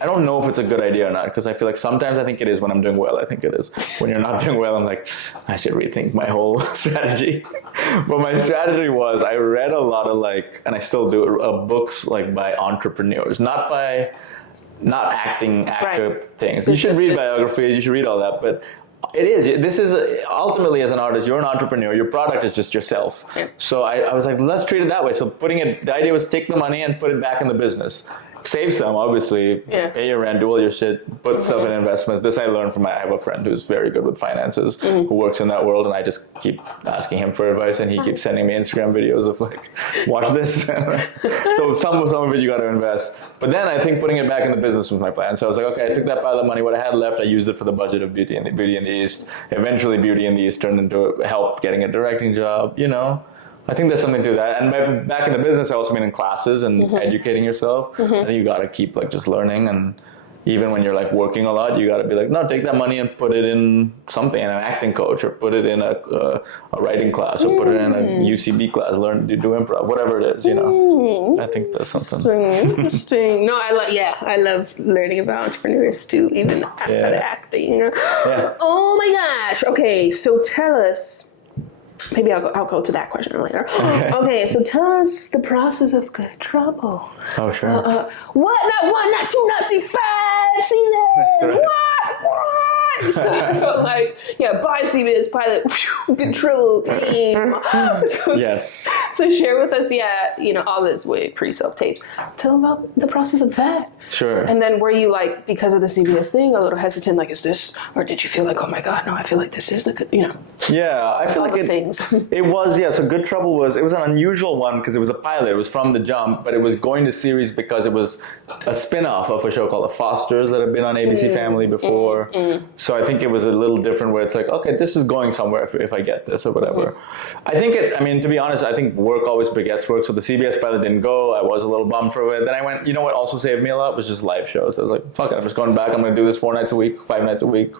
I don't know if it's a good idea or not, because I feel like sometimes I think it is when I'm doing well. I think it is when you're not doing well. I'm like, I should rethink my whole strategy. But my strategy was I read a lot of and I still do books like by entrepreneurs, not acting actor things. You should read biographies. You should read all that, but. This is ultimately, as an artist, you're an entrepreneur. Your product is just yourself. Yeah. So I was like, let's treat it that way. So the idea was take the money and put it back in the business. Save some, obviously. Yeah. Pay your rent, do all your shit, put stuff in investments. This I learned from I have a friend who's very good with finances, who works in that world, and I just keep asking him for advice, and he keeps sending me Instagram videos of like, watch this. So some of it you got to invest. But then I think putting it back in the business was my plan. So I was like, okay, I took that pile of money, what I had left, I used it for the budget of Beauty in the East. Eventually, Beauty in the East turned into help getting a directing job, you know. I think there's something to that. And back in the business, I also mean in classes and educating yourself. I think you got to keep like just learning. And even when you're like working a lot, you got to be like, no, take that money and put it in something, in an acting coach, or put it in a writing class, or put it in a UCB class, learn to do improv, whatever it is, you know. I think that's something. Interesting. No, I love learning about entrepreneurs too, even outside of acting. Yeah. Oh my gosh. Okay, so tell us. Maybe I'll go to that question later. Okay, so tell us the process of Good Trouble. Oh, sure. What? Not one, not two, not three, 5 seasons. What? So I felt like, by CBS pilot, Good Trouble came. Yes. So share with us, all this way pre-self-taped. Tell about the process of that. Sure. And then were you like, because of the CBS thing, a little hesitant, like, is this, or did you feel like, oh my God, no, I feel like this is the good, Yeah, I feel all like the things. It was, so Good Trouble was an unusual one because it was a pilot. It was from the jump, but it was going to series because it was a spin-off of a show called The Fosters that had been on ABC Family before. So I think it was a little different where it's like, okay, this is going somewhere if I get this or whatever. I think to be honest, I think work always begets work. So the CBS pilot didn't go. I was a little bummed for it. Then I went, you know what also saved me a lot was just live shows. I was like, fuck it, I'm just going back. I'm going to do this 4 nights a week, 5 nights a week.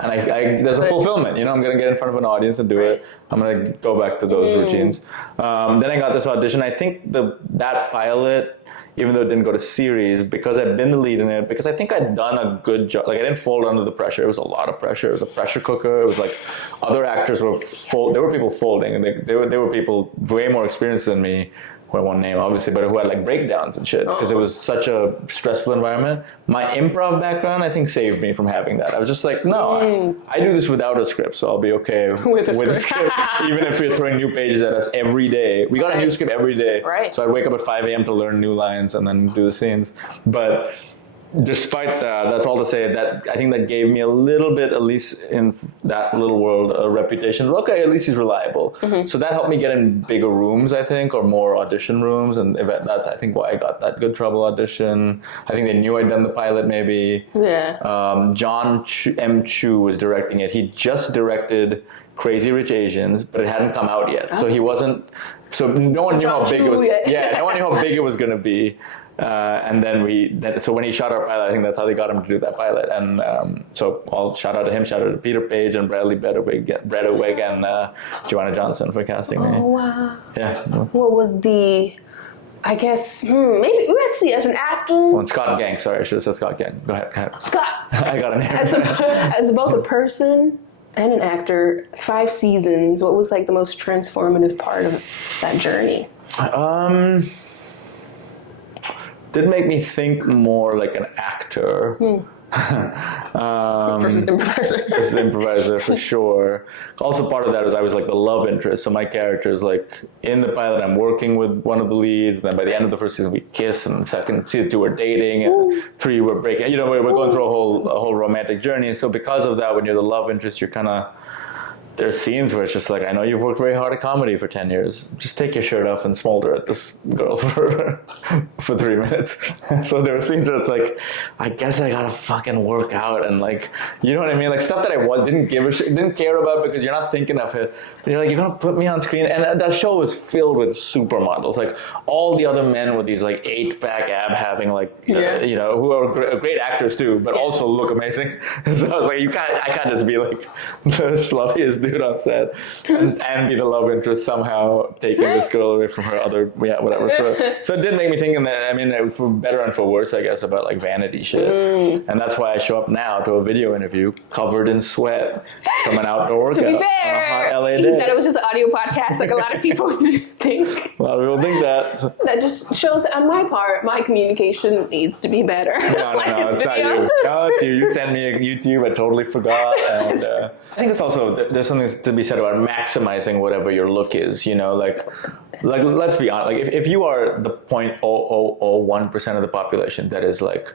And there's a fulfillment, I'm going to get in front of an audience and do it. I'm going to go back to those routines. Then I got this audition. I think that pilot, even though it didn't go to series, because I'd been the lead in it, because I think I'd done a good job. Like I didn't fold under the pressure. It was a lot of pressure. It was a pressure cooker. It was like other actors there were people folding, and there were people way more experienced than me, who I won't name obviously, but who had like breakdowns and shit, because it was such a stressful environment. My improv background, I think, saved me from having that. I was just like, no, I do this without a script, so I'll be okay with a script. Even if you're throwing new pages at us every day. We got a new script every day. Right. So I'd wake up at 5 a.m. to learn new lines and then do the scenes. But despite that, that's all to say that I think that gave me a little bit, at least in that little world, a reputation. Okay, at least he's reliable. So that helped me get in bigger rooms, I think, or more audition rooms. And that's, I think, why I got that Good Trouble audition. I think they knew I'd done the pilot, maybe. Yeah. John M. Chu was directing it. He just directed Crazy Rich Asians, but it hadn't come out yet. So he wasn't, so no one knew how big it was. No one knew how big it was going to be. And then so when he shot our pilot, I think that's how they got him to do that pilot. And so I'll shout out to him, shout out to Peter Page and Bradley Bredeweg and Joanna Johnson for casting me. Oh, wow. Yeah. What was the, I guess, maybe, let's see, as an actor. Oh, and Scott Gang, sorry, I should have said Scott Gang. Go ahead. Scott. I got an As both a person and an actor, 5 seasons, what was like the most transformative part of that journey? Did make me think more like an actor. Versus improviser. Versus improviser for sure. Also part of that is I was like the love interest. So my character is like in the pilot I'm working with one of the leads, and then by the end of the first season we kiss, and the second season 2 we're dating, and 3 we're breaking. You know, we're going through a whole romantic journey. And so because of that, when you're the love interest, you're kind of, there's scenes where it's just like, I know you've worked very hard at comedy for 10 years. Just take your shirt off and smolder at this girl for 3 minutes. So there were scenes where it's like, I guess I gotta fucking work out, and like, you know what I mean? Like stuff that I didn't give a shit, didn't care about because you're not thinking of it. But you're like, you're gonna put me on screen. And that show was filled with supermodels. Like all the other men with these like 8-pack ab having like, you know, who are great actors too, but also look amazing. And so I was like, I can't just be like the sloppiest dude on set and be the love interest somehow taking this girl away from her other whatever. So it did make me think, in that, I mean, for better and for worse, I guess, about like vanity shit. And that's why I show up now to a video interview covered in sweat from an outdoor workout. To be fair, on a hot LA day. that it was just an audio podcast, like a lot of people think. A lot of people think that. That just shows on my part, my communication needs to be better. No, it's not you. No, it's you. You sent me a YouTube, I totally forgot. And I think it's also, there's something to be said about maximizing whatever your look is, you know, like let's be honest, like if you are the 0.0001% of the population that is like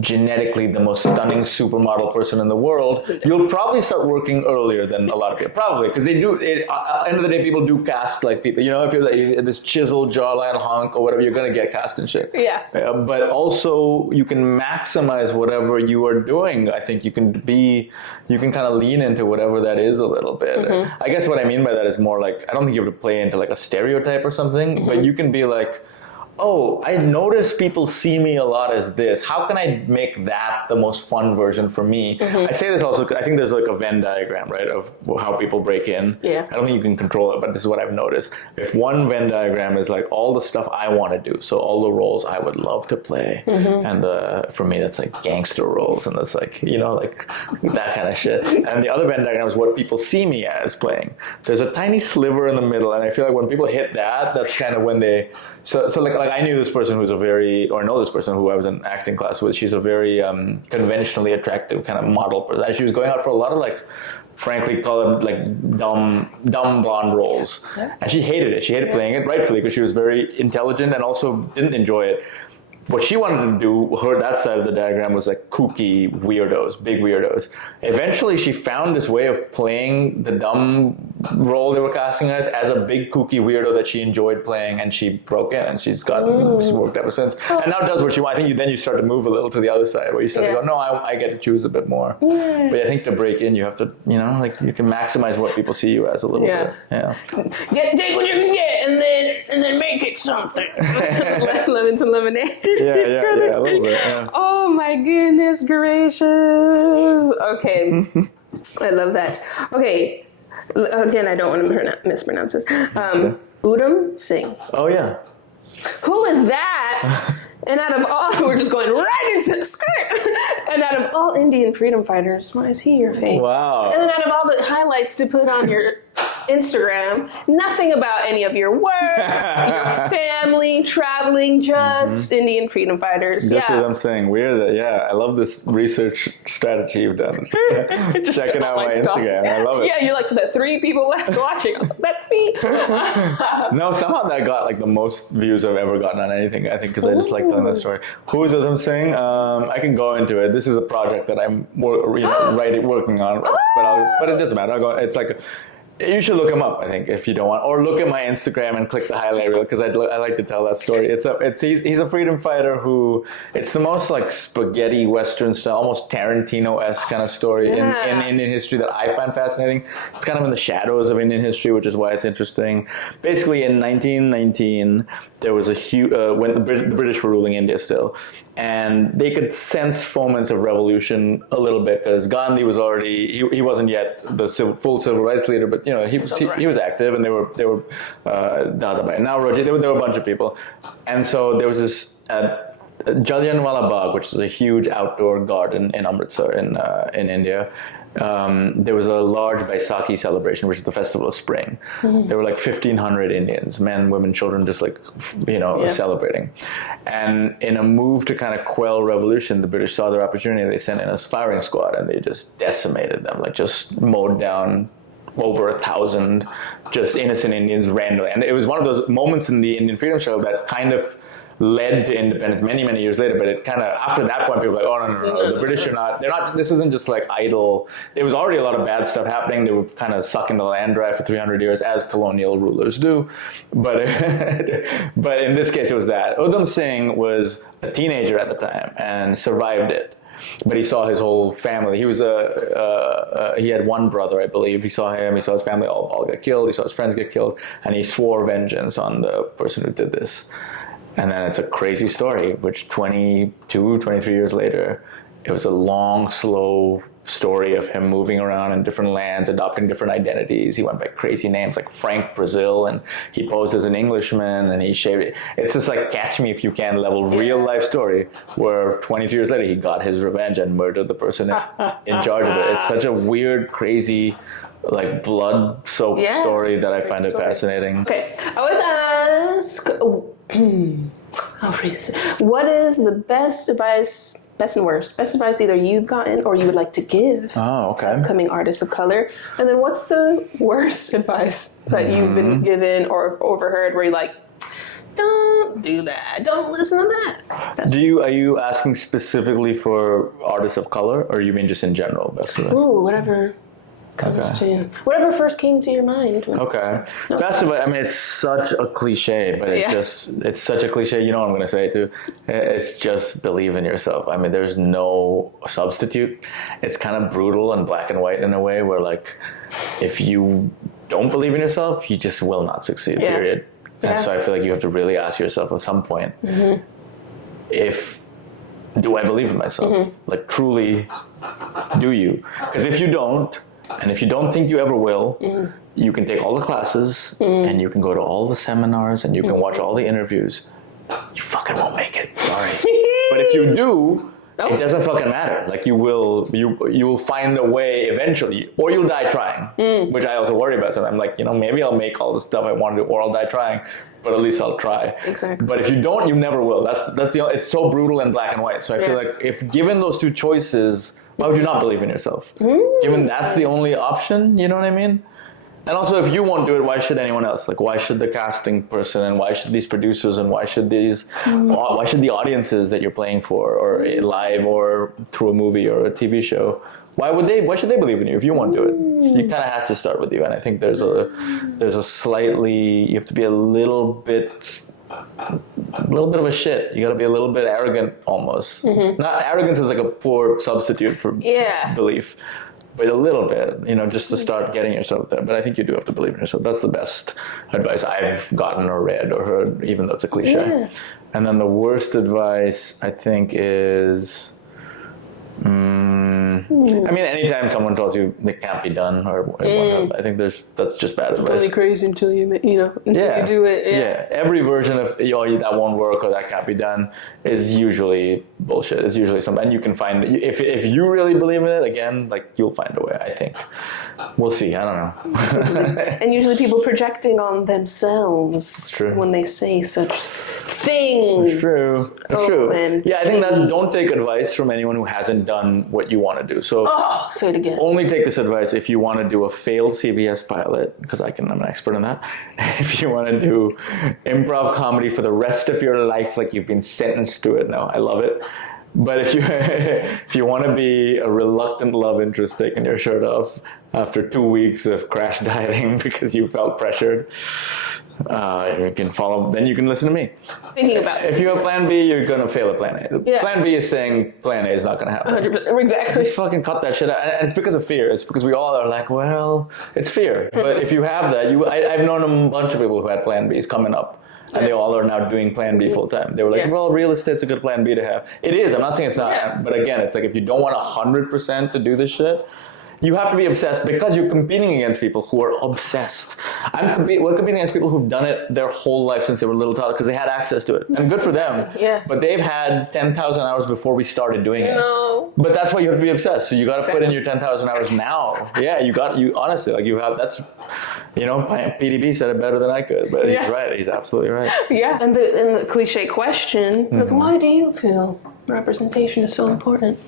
genetically the most stunning supermodel person in the world, you'll probably start working earlier than a lot of people, probably, because they do, at the end of the day, people do cast like people, you know, if you're like this chiseled jawline hunk or whatever, you're going to get cast and shit. Yeah. But also you can maximize whatever you are doing. I think you can kind of lean into whatever that is a little bit. I guess what I mean by that is more like, I don't think you have to play into like a stereotype or something, but you can be like, oh, I notice people see me a lot as this. How can I make that the most fun version for me? I say this also because I think there's like a Venn diagram, right, of how people break in. Yeah. I don't think you can control it, but this is what I've noticed. If one Venn diagram is like all the stuff I want to do, so all the roles I would love to play, and for me that's like gangster roles, and that's like, you know, like that kind of shit. And the other Venn diagram is what people see me as playing. So there's a tiny sliver in the middle, and I feel like when people hit that, that's kind of when they, so like I knew this person who's know this person who I was in acting class with. She's a very conventionally attractive kind of model person. And she was going out for a lot of like, frankly, call it like dumb blonde roles. And she hated it. She hated playing it, rightfully, because she was very intelligent and also didn't enjoy it. What she wanted to do, that side of the diagram was like kooky weirdos, big weirdos. Eventually she found this way of playing the dumb role they were casting her as a big kooky weirdo that she enjoyed playing, and she broke in, and she's worked ever since. And now does what she wants. I think then you start to move a little to the other side where you start to go, no, I get to choose a bit more. But I think to break in, you have to, you know, like you can maximize what people see you as a little bit. Yeah. Take what you can get and then make it something. Lemon to lemonade. Yeah, a little bit. Yeah. Oh my goodness gracious. Okay. I love that. Okay. Again, I don't want to mispronounce this. Udham Singh. Oh, yeah. Who is that? And out of all, we're just going right into the skirt. And out of all Indian freedom fighters, why is he your fave? Wow. And then out of all the highlights to put on your Instagram, nothing about any of your work, your family, traveling, just Indian freedom fighters. That's what I'm saying. Weird. I love this research strategy you've done. Just checking out my Instagram. I love it. Yeah, you're like, for the 3 people left watching. I was like, that's me. No, somehow that got like the most views I've ever gotten on anything, I think, because I just like telling that story. Who is Udham Singh? I can go into it. This is a project that I'm working on, but it doesn't matter. You should look him up, I think, if you don't want, or look at my Instagram and click the highlight reel because I like to tell that story. He's a freedom fighter who it's the most like spaghetti Western style, almost Tarantino-esque kind of story in Indian history that I find fascinating. It's kind of in the shadows of Indian history, which is why it's interesting. Basically, in 1919, there was a huge when the British were ruling India still, and they could sense foaments of revolution a little bit because Gandhi was already he wasn't yet the full civil rights leader, but he was active, and they were Dadabhai, Nauroji, there were a bunch of people, and so there was this Jallianwala Bagh, which is a huge outdoor garden in Amritsar in India. There was a large Baisakhi celebration, which is the festival of spring. There were like 1,500 Indians, men, women, children, just like, celebrating. And in a move to kind of quell revolution, the British saw their opportunity. They sent in a firing squad and they just decimated them, like just mowed down over 1,000 just innocent Indians randomly. And it was one of those moments in the Indian freedom struggle that kind of led to independence many years later, but it kind of, after that point, people were like, oh, no, the British they're not, this isn't just like idle. There was already a lot of bad stuff happening. They were kind of sucking the land dry for 300 years, as colonial rulers do. But in this case, it was that. Udham Singh was a teenager at the time and survived it. But he saw his whole family. He was he had one brother, I believe. He saw his family all get killed. He saw his friends get killed, and he swore vengeance on the person who did this. And then it's a crazy story, which 22, 23 years later, it was a long, slow story of him moving around in different lands, adopting different identities. He went by crazy names like Frank Brazil, and he posed as an Englishman, and he shaved it. It's this like Catch Me If You Can level real life story where 22 years later he got his revenge and murdered the person in charge of it. It's such a weird, crazy, like blood-soaked story that I find it fascinating. Okay, I always ask, I'll phrase it. What is the best advice, best and worst, best advice either you've gotten or you would like to give to upcoming artists of color? And then what's the worst advice that you've been given or overheard where you're like, don't do that, don't listen to that? Are you asking specifically for artists of color, or you mean just in general? Best advice? Ooh, whatever. Whatever first came to your mind. Okay. Best advice, I mean, it's such a cliche, but it's such a cliche. You know what I'm going to say too? It's just believe in yourself. I mean, there's no substitute. It's kind of brutal and black and white in a way where, like, if you don't believe in yourself, you just will not succeed, period. And so I feel like you have to really ask yourself at some point, do I believe in myself? Like, truly, do you? Because if you don't, and if you don't think you ever will, you can take all the classes and you can go to all the seminars and you can watch all the interviews. You fucking won't make it. Sorry. But if you do, it doesn't fucking matter. Like you will find a way eventually, or you'll die trying, which I also worry about. So I'm like, maybe I'll make all the stuff I want to do, or I'll die trying, but at least I'll try. Exactly. But if you don't, you never will. It's so brutal and black and white. So I feel like if given those two choices, why would you not believe in yourself? Given that's the only option, you know what I mean? And also, if you won't do it, why should anyone else? Like, why should the casting person, and why should these producers, and why should the audiences that you're playing for, or live, or through a movie or a TV show, why should they believe in you if you won't do it? So it kind of has to start with you. And I think there's a slightly, you have to be a little bit of a shit. You got to be a little bit arrogant almost. Not arrogance is like a poor substitute for belief, but a little bit, just to start getting yourself there. But I think you do have to believe in yourself. That's the best advice I've gotten or read or heard, even though it's a cliche. Yeah. And then the worst advice, I think, is... I mean, anytime someone tells you it can't be done or whatnot, I think that's just bad advice. Totally crazy until you do it. Yeah. Every version of that won't work or that can't be done is usually bullshit. It's usually something, and you can find if you really believe in it, again, like you'll find a way. I think we'll see. I don't know. And usually people projecting on themselves when they say such things. It's true. It's true. Yeah, I think don't take advice from anyone who hasn't done what you want to do. So say it again. Only take this advice if you want to do a failed CBS pilot, because I'm an expert in that. If you want to do improv comedy for the rest of your life, like you've been sentenced to it now, I love it. But if you if you want to be a reluctant love interest taking your shirt off after 2 weeks of crash dieting because you felt pressured, you can follow. Then you can listen to me. Thinking about it. If you have Plan B, you're gonna fail at Plan A. Yeah. Plan B is saying Plan A is not gonna happen. 100%. Exactly. Just fucking cut that shit out. And it's because of fear. It's because we all are like, well, it's fear. But if you have that, I've known a bunch of people who had Plan Bs coming up. And they all are now doing Plan B full time. They were like, well, real estate's a good Plan B to have. It is. I'm not saying it's not. Yeah. But again, it's like if you don't want 100% to do this shit, you have to be obsessed because you're competing against people who are obsessed. We're competing against people who've done it their whole life since they were little toddlers because they had access to it. And good for them. Yeah. But they've had 10,000 hours before we started doing it. No. But that's why you have to be obsessed. So you got to put in your 10,000 hours now. Yeah, you honestly, like you have, that's, PDB said it better than I could. But he's right. He's absolutely right. Yeah. And the cliche question, like, why do you feel representation is so important?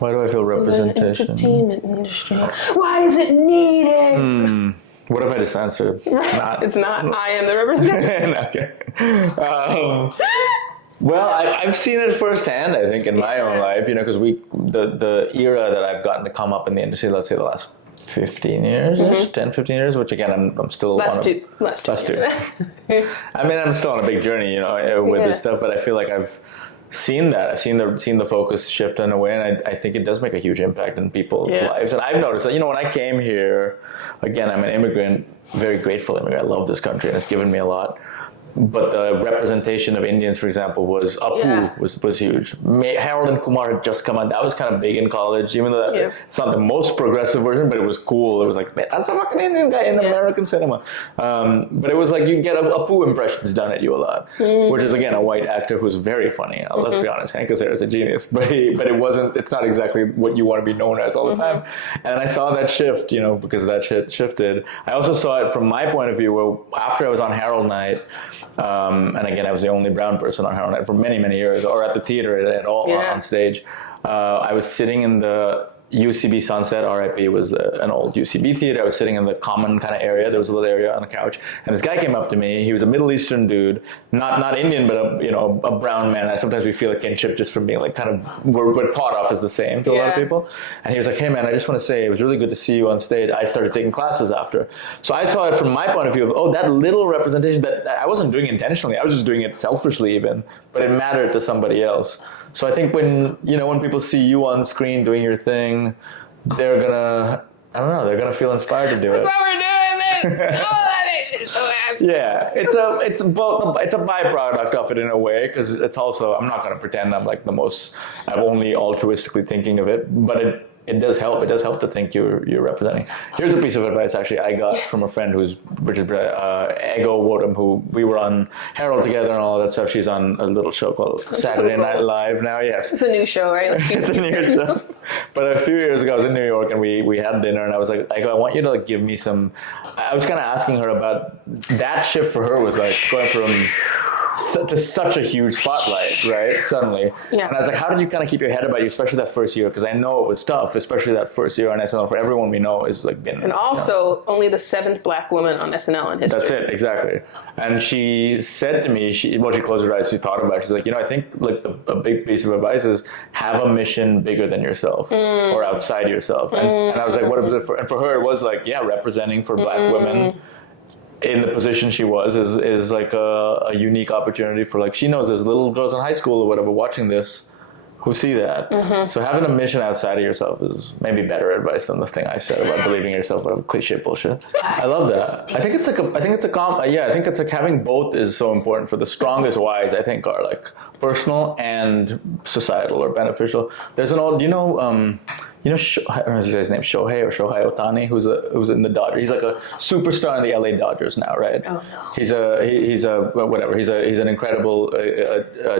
Why do I feel The representation? entertainment industry. Why is it needed? What if I just answered? It's not. I am the representation. Okay. Well, I've seen it firsthand, I think, in my own life, because the era that I've gotten to come up in the industry, let's say the last 15 years, 10, 15 years, which again, I'm still Last two. I mean, I'm still on a big journey, with this stuff, but I feel like I've seen that. I've seen the focus shift in a way, and I think it does make a huge impact in people's lives. And I've noticed that, when I came here, again, I'm an immigrant, very grateful immigrant. I love this country, and it's given me a lot. But the representation of Indians, for example, was Apu was huge. Harold and Kumar had just come out. That was kind of big in college, even though it's not the most progressive version, but it was cool. It was like, man, that's a fucking Indian guy in American cinema. But it was like you get Apu impressions done at you a lot, which is, again, a white actor who's very funny. Let's be honest, Hank Azera's a genius. But it's not exactly what you want to be known as all the time. And I saw that shift, because that shit shifted. I also saw it from my point of view, where after I was on Harold Night, and again, I was the only brown person on Harold Night for many, many years, or at the theater at all on stage. I was sitting in the UCB Sunset, RIP was an old UCB theater. I was sitting in the common kind of area. There was a little area on the couch, and this guy came up to me. He was a Middle Eastern dude, not Indian, but a brown man. And sometimes we feel a kinship just from being like we're thought of as the same to a lot of people. And he was like, "Hey man, I just want to say it was really good to see you on stage. I started taking classes after." So I saw it from my point of view of that little representation that I wasn't doing intentionally. I was just doing it selfishly even, but it mattered to somebody else. So I think when people see you on screen doing your thing, they're gonna feel inspired to do it. That's why we're doing this. Oh, so happy. Yeah, it's a byproduct of it in a way, because it's also, I'm not gonna pretend I'm like I'm only altruistically thinking of it, but it does help. It does help to think you're representing. Here's a piece of advice actually I got from a friend who's Ego Wotam, who we were on Harold together and all that stuff. She's on a little show called Saturday Night Live now. Yes, it's a new show, right? It's a new show. But a few years ago, I was in New York and we had dinner, and I was like, I want you to give me some. I was kind of asking her about that shift for her was like going from such a huge spotlight, right? Suddenly. Yeah. And I was like, how did you kind of keep your head about you, especially that first year? Because I know it was tough, especially that first year on SNL. For everyone we know is like been. And also, only the 7th black woman on SNL in history. That's it, exactly. And she said to me, she closed her eyes, she thought about it. She's like, I think like a big piece of advice is have a mission bigger than yourself or outside yourself. And I was like, what was it for? And for her, it was like, representing for black women in the position she was is like a unique opportunity for, like, she knows there's little girls in high school or whatever watching this who see that. So having a mission outside of yourself is maybe better advice than the thing I said about believing in yourself, whatever cliche bullshit. I love that. I think it's like having both is so important. For the strongest whys, I think, are like personal and societal or beneficial. There's an old, I don't know his guy's name, Shohei Ohtani, who's in the Dodgers. He's like a superstar in the LA Dodgers now, right? Oh no. He's an incredible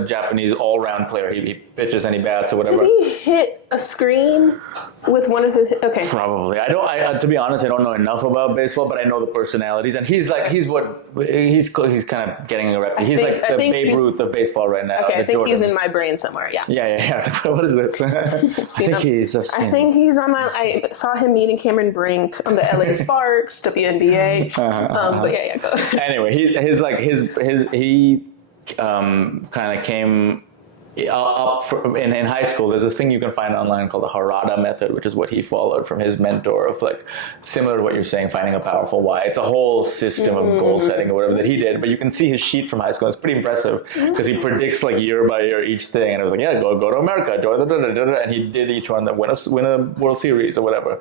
Japanese all-round player. He pitches and he bats or whatever. Did he hit a screen with one of his? Okay. Probably. To be honest, I don't know enough about baseball, but I know the personalities, and he's kind of getting a rep. He's like the Babe Ruth of baseball right now. Okay, I think he's in my brain somewhere. Yeah. Yeah. What is this? I think he's on my. I saw him meeting Cameron Brink on the LA Sparks, WNBA. But yeah, go. Anyway, he kind of came in high school, there's this thing you can find online called the Harada method, which is what he followed from his mentor of like, similar to what you're saying, finding a powerful why. It's a whole system of goal setting or whatever that he did, but you can see his sheet from high school. It's pretty impressive because he predicts like year by year each thing. And it was like, yeah, go to America, and he did each one that win a World Series or whatever.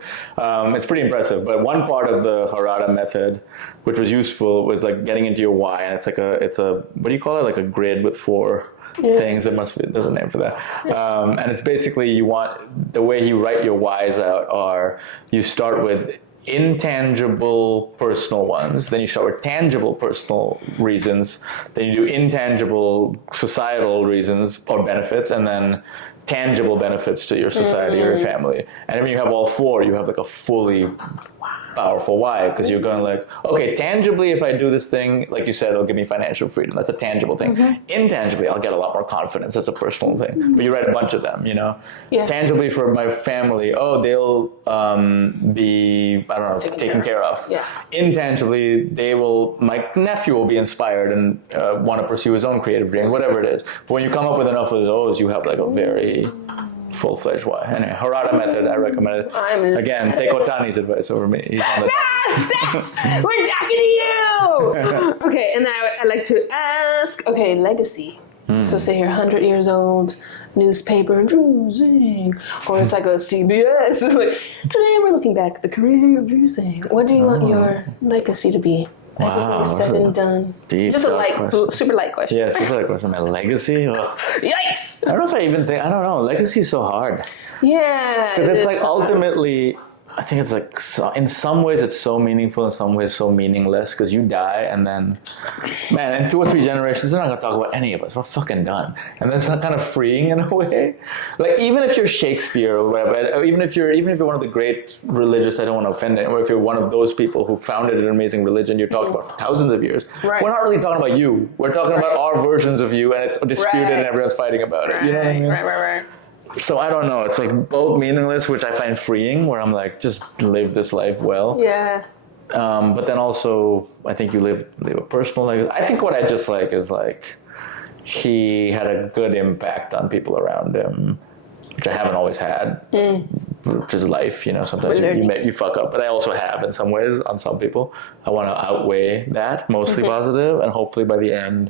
It's pretty impressive. But one part of the Harada method, which was useful, was like getting into your why. And it's a what do you call it? Like a grid with 4 things. There's a name for that. And it's basically the way you write your whys out are you start with intangible personal ones, then you start with tangible personal reasons, then you do intangible societal reasons or benefits, and then tangible benefits to your society or your family. And when you have all 4, you have like a fully powerful why, because you're going like, okay, tangibly, if I do this thing, like you said, it'll give me financial freedom. That's a tangible thing. Intangibly, I'll get a lot more confidence. That's a personal thing. But you write a bunch of them, you know? Yeah. Tangibly for my family, they'll be, I don't know, taken care of. Yeah. Intangibly, my nephew will be inspired and want to pursue his own creative dream, whatever it is. But when you come up with enough of those, you have like a very full-fledged why. Anyway, Harada method, I recommend it. Again, take Otani's advice over me. He's on the We're talking to you! Okay, and then I like to ask, legacy. So say you're 100 years old, newspaper, Dhruv Singh, or it's like a CBS. Like, today we're looking back at the career of Dhruv Singh. What do you want your legacy to be? Wow, said and done. Just a super light question. Yeah, super light question. My legacy? Yikes! I don't know if I even think, I don't know. Legacy is so hard. Yeah. Because it's like ultimately, I think it's like, in some ways it's so meaningful, in some ways so meaningless, because you die and then, man, in 2 or 3 generations, they're not going to talk about any of us. We're fucking done. And that's not kind of freeing in a way. Like, even if you're Shakespeare or whatever, even if you're one of the great religious, I don't want to offend anyone, or if you're one of those people who founded an amazing religion you're talking about for thousands of years, we're not really talking about you. We're talking about our versions of you, and it's disputed and everyone's fighting about it. You know what I mean? Right. So I don't know. It's like both meaningless, which I find freeing, where I'm like, just live this life well. Yeah. But then also, I think you live a personal life. I think what I just like is like, he had a good impact on people around him, which I haven't always had, which is life, you know, sometimes you fuck up, but I also have in some ways on some people. I want to outweigh that, mostly positive, and hopefully by the end,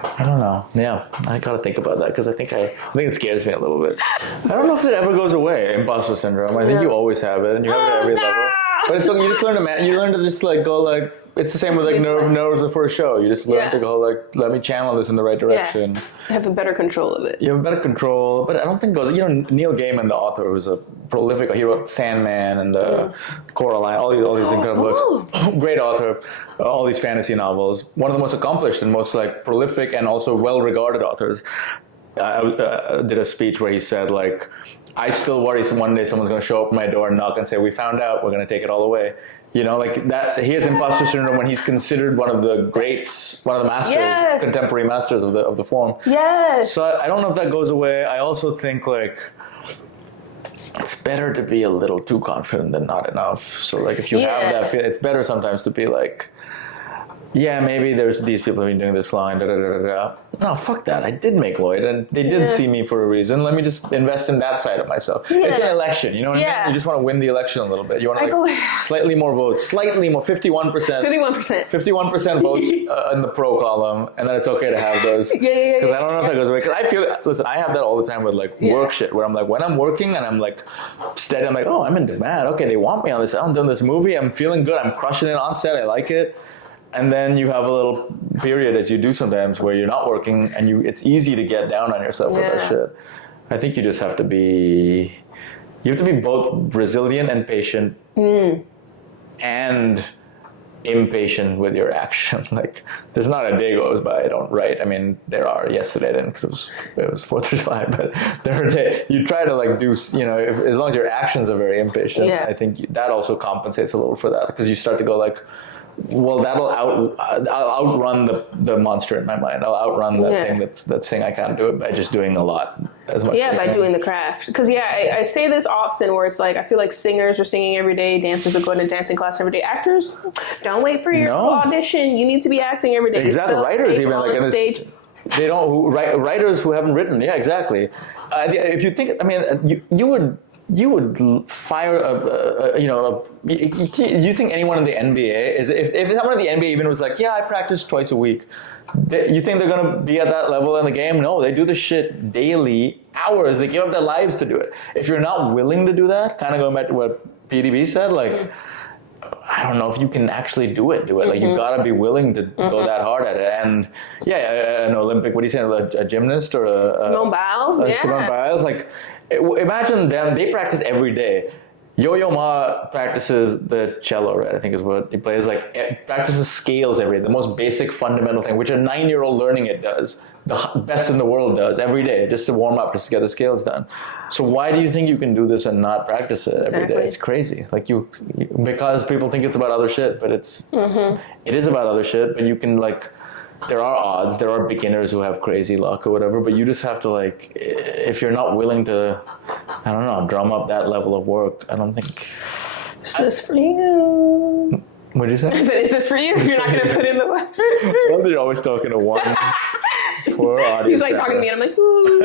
I don't know. Yeah, I gotta think about that because I think it scares me a little bit. I don't know if it ever goes away. Imposter syndrome. I think you always have it, and you have it at every level. But it's like you just learn to you learn to just like go like. It's the same with like nerves before a show. You just learn to go like, let me channel this in the right direction. Yeah. Have a better control of it. You have better control, but I don't think it goes. You know, Neil Gaiman, the author, was a prolific. He wrote Sandman and Coraline, all these incredible books. Great author. All these fantasy novels. One of the most accomplished and most like prolific and also well-regarded authors. I did a speech where he said like, I still worry one day someone's going to show up at my door and knock and say, we found out, we're going to take it all away. You know, like that. He has imposter syndrome when he's considered one of the greats, one of the masters, contemporary masters of the form. Yes. So I don't know if that goes away. I also think like it's better to be a little too confident than not enough. So like if you have that feeling, it's better sometimes to be like, yeah, maybe there's these people who've been doing this line, No, fuck that. I did make Lloyd, and they did see me for a reason. Let me just invest in that side of myself. It's an election, you know what I mean? You just want to win the election a little bit. You want to slightly more votes, 51%. 51% votes in the pro column, and then it's okay to have those. Because I don't know if that goes away. Because I feel, listen, I have that all the time with like work shit, where I'm like, when I'm working and I'm like steady, I'm like, oh, I'm in demand. Okay, they want me on this. I'm doing this movie. I'm feeling good. I'm crushing it on set. I like it. And then you have a little period, as you do sometimes, where you're not working, and it's easy to get down on yourself with that shit. I think you just have to be, both resilient and patient, and impatient with your action. Like, there's not a day goes by I don't write. I mean, there are. Yesterday I didn't because it was 4th of July, but there are days you try to like do, you know, as long as your actions are very impatient, I think that also compensates a little for that, because you start to go like, well, I'll outrun the monster in my mind. I'll outrun that thing that's saying I can't do it by just doing a lot as much. Yeah, as I by can. doing the craft. Because, I say this often where it's like, I feel like singers are singing every day, dancers are going to dancing class every day. Actors, don't wait for your audition. You need to be acting every day. Exactly. Writers even like on stage. They don't writers who haven't written. Yeah, exactly. If you think, I mean, you would fire you think anyone in the NBA is if someone in the NBA even was like, yeah, I practice twice a week, you think they're gonna be at that level in the game? No, they do this shit daily, hours. They give up their lives to do it. If you're not willing to do that, kind of going back to what PDB said, like. I don't know if you can actually do it. Like you gotta be willing to go that hard at it. And an Olympic, what do you say, a gymnast or Simone Biles? Simone Biles. Like imagine them, they practice every day. Yo-Yo Ma practices the cello, right? I think is what he plays. Like practices scales every day, the most basic fundamental thing, which a 9-year-old learning it does. The best in the world does every day, just to warm up, just to get the scales done. So why do you think you can do this and not practice it every day? It's crazy. Like you because people think it's about other shit, but it is about other shit. But you can there are odds, there are beginners who have crazy luck or whatever, but you just have to if you're not willing to, I don't know, drum up that level of work, I don't think. Is this for you? What'd you say? I said, is this for you? You're not going to put in the work. Well, you're always talking to one poor audience. He's like talking to me and I'm like, ooh.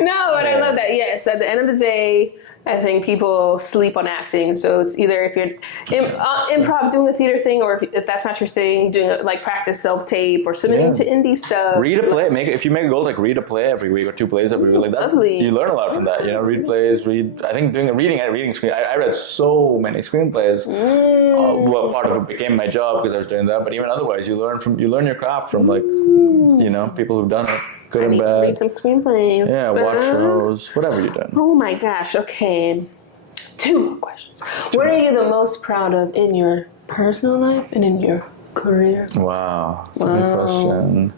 No, but I love that. Yes, at the end of the day, I think people sleep on acting. So it's either if you're improv, doing the theater thing, or if that's not your thing, doing practice self-tape or submitting to indie stuff. Read a play. If you make a goal, read a play every week or 2 plays every week. Like that, lovely. You learn a lot from that. Read plays. I think reading screen. I read so many screenplays. Well, part of it became my job because I was doing that. But even otherwise, you learn your craft from people who've done it. Good and bad. I need to read some screenplays. Yeah, watch shows, whatever you're doing. Oh my gosh, okay. 2 more questions. What are you the most proud of in your personal life and in your career? Wow, that's a good question.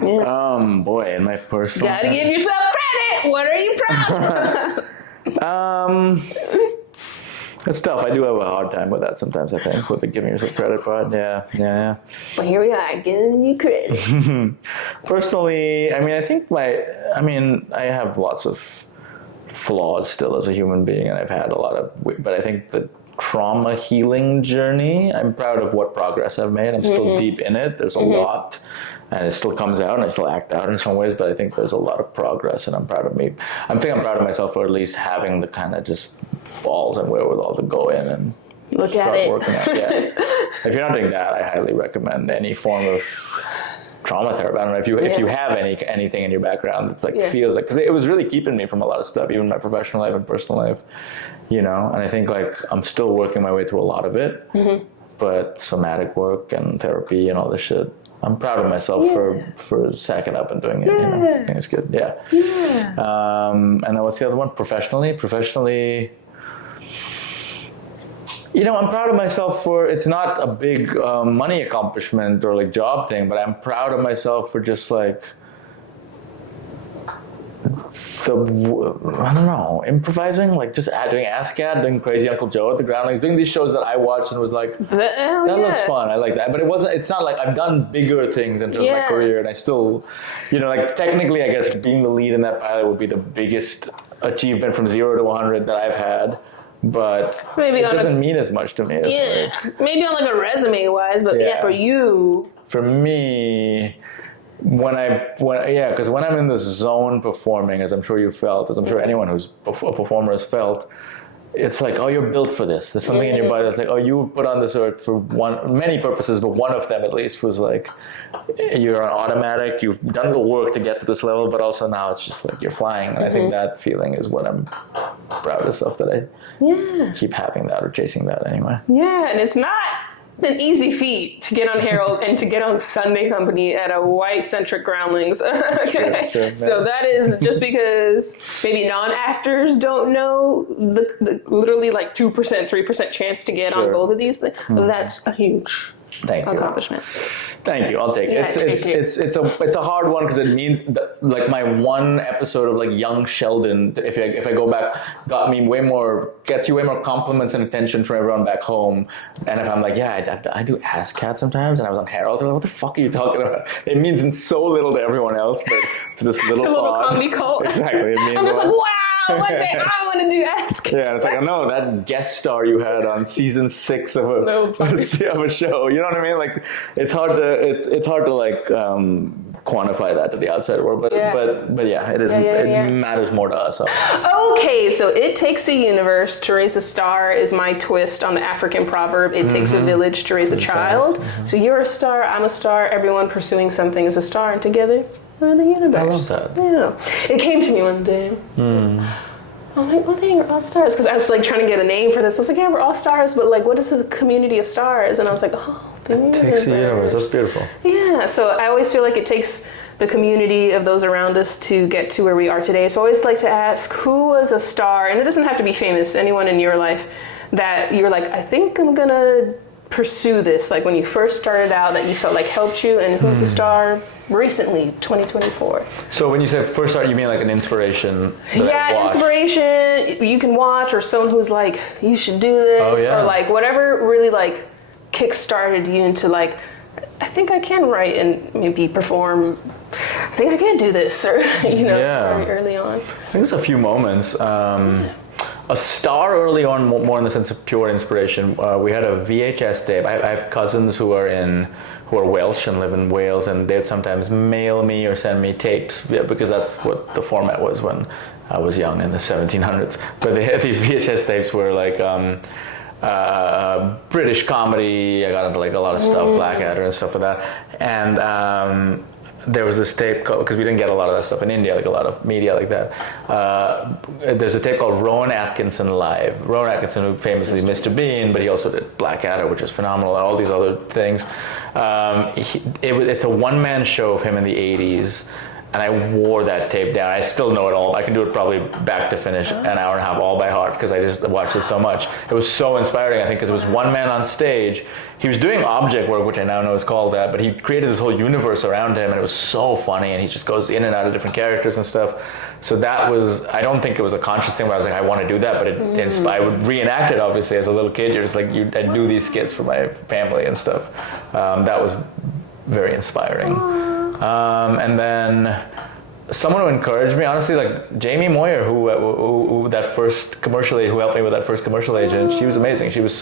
Yeah. Boy, in my personal Gotta give yourself credit. What are you proud of? It's tough. I do have a hard time with that sometimes, I think, with the giving yourself credit part. Yeah. But here we are, giving you credit. Personally, I think I have lots of flaws still as a human being, and I've had a lot of, but I think the trauma healing journey, I'm proud of what progress I've made. I'm still deep in it. There's a lot, and it still comes out, and I still act out in some ways, but I think there's a lot of progress, and I'm proud of me. I'm proud of myself for at least having the kind of just balls and wherewithal to go in and start working at it. If you're not doing that, I highly recommend any form of trauma therapy. I don't know if you have anything in your background that's feels like, because it was really keeping me from a lot of stuff, even my professional life and personal life, and I think I'm still working my way through a lot of it, but somatic work and therapy and all this shit, I'm proud of myself for sacking up and doing it. I think it's good. Yeah. And then what's the other one? Professionally, I'm proud of myself for, it's not a big money accomplishment or job thing, but I'm proud of myself for just improvising, just doing ASCAD, doing Crazy Uncle Joe at the Groundlings, doing these shows that I watched and was like, that looks fun. I like that. But it's not like I've done bigger things in terms of my career, and I still, technically, I guess being the lead in that pilot would be the biggest achievement from 0 to 100 that I've had. But maybe it doesn't mean as much to me. Maybe on a resume wise, but for you. For me, because when I'm in this zone performing, as I'm sure you felt, as I'm sure anyone who's a performer has felt, it's like, oh, you're built for this. There's something in your body that's like, oh, you were put on this earth for many purposes, but one of them at least was you're on automatic. You've done the work to get to this level, but also now it's just you're flying. And I think that feeling is what I'm proudest of, that I keep having that or chasing that anyway. Yeah, and it's not an easy feat to get on Herald and to get on Sunday Company at a white-centric Groundlings. Okay, sure, so that is just because maybe non-actors don't know the literally 2%, 3% chance to get on both of these things. That's a huge Thank you. accomplishment. Thank you. I'll take it. Yeah, It's a hard one because it means that, like, my one episode of like Young Sheldon, if I go back, gets you way more compliments and attention from everyone back home. And if I'm like, yeah, I do ass cat sometimes, and I was on Harold, they're like, what the fuck are you talking about? It means so little to everyone else, but to this little It's a little pod. Comedy cult. Exactly. It means I'm just a lot. like, wow. One day I want to do ask. Yeah, it's like, no, that guest star you had on season 6 of a show. You know what I mean? Like, it's hard to like quantify that to the outside world. But yeah, it is. It matters more to us. So. Okay, so it takes a universe to raise a star is my twist on the African proverb. It takes a village to raise a child. So you're a star, I'm a star. Everyone pursuing something is a star, and together we're the universe. I love that. Yeah, it came to me one day. I was like, well, dang, we're all stars. Because I was like trying to get a name for this. I was like, yeah, we're all stars, but like, what is the community of stars? And I was like, oh, the universe. Takes the universe. That's beautiful. Yeah, so I always feel like it takes the community of those around us to get to where we are today. So I always like to ask, who was a star? And it doesn't have to be famous. Anyone in your life that you're like, I think I'm gonna pursue this. Like when you first started out, that you felt like helped you, and who's a star recently, 2024? So when you say first start, you mean like an inspiration? Yeah, inspiration you can watch, or someone who's like, you should do this, or like whatever really like kick-started you into like, I think I can write and maybe perform. I think I can do this, or very early on. I think there's a few moments. A star early on, more in the sense of pure inspiration. We had a VHS tape. I have cousins who are Welsh and live in Wales, and they'd sometimes mail me or send me tapes, because that's what the format was when I was young in the 1700s. But they had these VHS tapes where like British comedy. I got into like a lot of stuff, Blackadder and stuff like that, and. There was this tape because we didn't get a lot of that stuff in India, like a lot of media like that. There's a tape called Rowan Atkinson Live. Rowan Atkinson, who famously Mr. Bean, but he also did Blackadder, which is phenomenal, and all these other things. It's a one-man show of him in the 80s, and I wore that tape down. I still know it all. I can do it probably back to finish, an hour and a half all by heart, because I just watched it so much. It was so inspiring, I think, because it was one man on stage. He was doing object work, which I now know is called that, but he created this whole universe around him, and it was so funny, and he just goes in and out of different characters and stuff. So that was, I don't think it was a conscious thing where I was like, I want to do that, but I would reenact it, obviously, as a little kid. You're just like, I'd do these skits for my family and stuff. That was very inspiring. And then someone who encouraged me, honestly, like Jamie Moyer, who that first commercial agent, who helped me with that first commercial agent, she was amazing. She was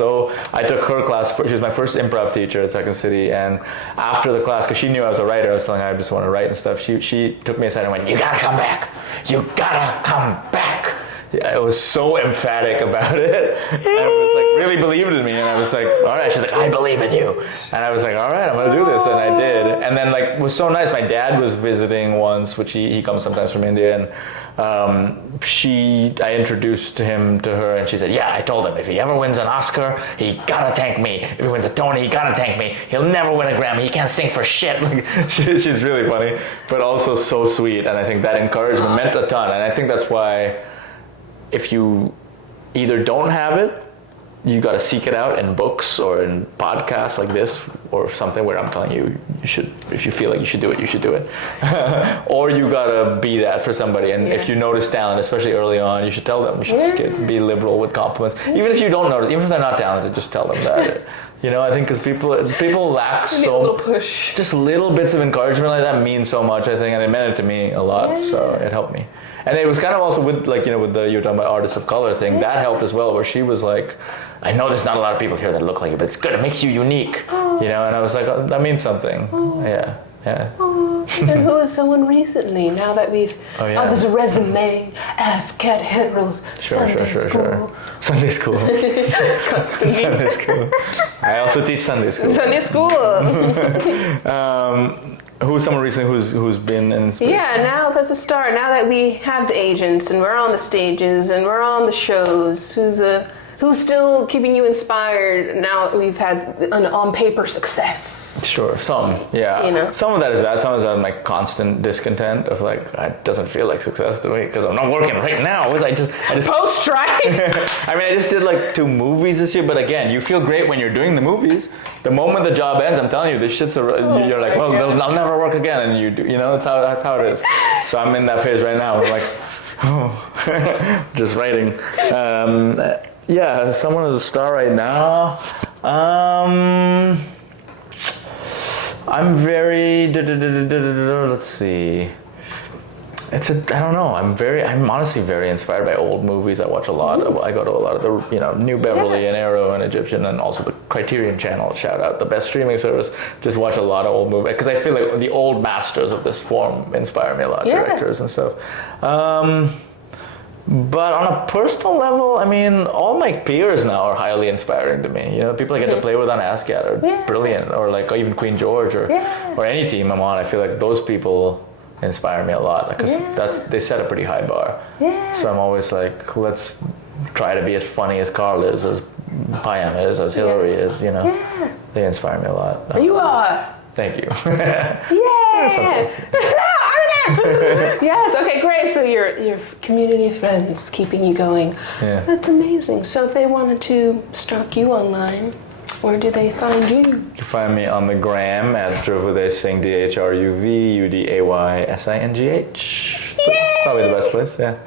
I took her class, she was my first improv teacher at Second City, and after the class, because she knew I was a writer, I was telling her I just want to write and stuff, she took me aside and went, you gotta come back. You gotta come back. Yeah, it was so emphatic about it. And I was like, really believed in me. And I was like, all right. She's like, I believe in you. And I was like, all right, I'm going to do this. And I did. And then like, it was so nice. My dad was visiting once, which he comes sometimes from India. And I introduced him to her, and she said, yeah, I told him if he ever wins an Oscar, he gotta thank me. If he wins a Tony, he gotta thank me. He'll never win a Grammy. He can't sing for shit. Like, she's really funny, but also so sweet. And I think that encouragement meant a ton. And I think that's why, if you either don't have it, you got to seek it out in books or in podcasts like this or something where I'm telling you should, if you feel like you should do it, you should do it. Or you got to be that for somebody. And if you notice talent, especially early on, you should tell them. You should just be liberal with compliments. Even if you don't notice, even if they're not talented, just tell them that. I think because people lack so little push. Just little bits of encouragement like that mean so much, I think, and it meant it to me a lot, so it helped me. And it was kind of also with with the, you're talking about artists of color thing, that helped as well, where she was like, I know there's not a lot of people here that look like you, but it's good, it makes you unique, and I was like, oh, that means something. Yeah. And who is someone recently, now that we've, there's a resume, ask Cat Herald, Sunday school. Sunday school. Sunday school. I also teach Sunday school. Sunday school. Who's someone recently who's been inspired? Yeah, now that's a start. Now that we have the agents and we're on the stages and we're on the shows, who's a Who's still keeping you inspired now that we've had an on-paper success? Sure, some, yeah. You know? Some of that is that. Some of that is my constant discontent of like, it doesn't feel like success to me because I'm not working right now. I just Post-strike? I mean, I just did like 2 movies this year, but again, you feel great when you're doing the movies. The moment the job ends, I'm telling you, this shit's you're like, well, I'll never work again, and you do, that's how it is. So I'm in that phase right now. I'm like, just writing. Yeah, someone who's a star right now. I'm very. Let's see. I don't know. I'm honestly very inspired by old movies. I watch a lot. I go to a lot of the, New Beverly and Arrow and Egyptian, and also the Criterion Channel. Shout out, the best streaming service. Just watch a lot of old movies because I feel like the old masters of this form inspire me a lot. Directors and stuff. But on a personal level, I mean, all my peers now are highly inspiring to me. People I get to play with on ASCAT are brilliant, or like even Queen George or any team I'm on. I feel like those people inspire me a lot because they set a pretty high bar. So I'm always like, let's try to be as funny as Carl is, as Payam is, as Hillary is. They inspire me a lot. You are. Thank you. Yes. Yes. Okay. Great. So your community friends keeping you going. Yeah. That's amazing. So if they wanted to stalk you online, where do they find you? You can find me on the gram at Dhruv Uday Singh, DHRUV UDAYSINGH. That's probably the best place. Yeah.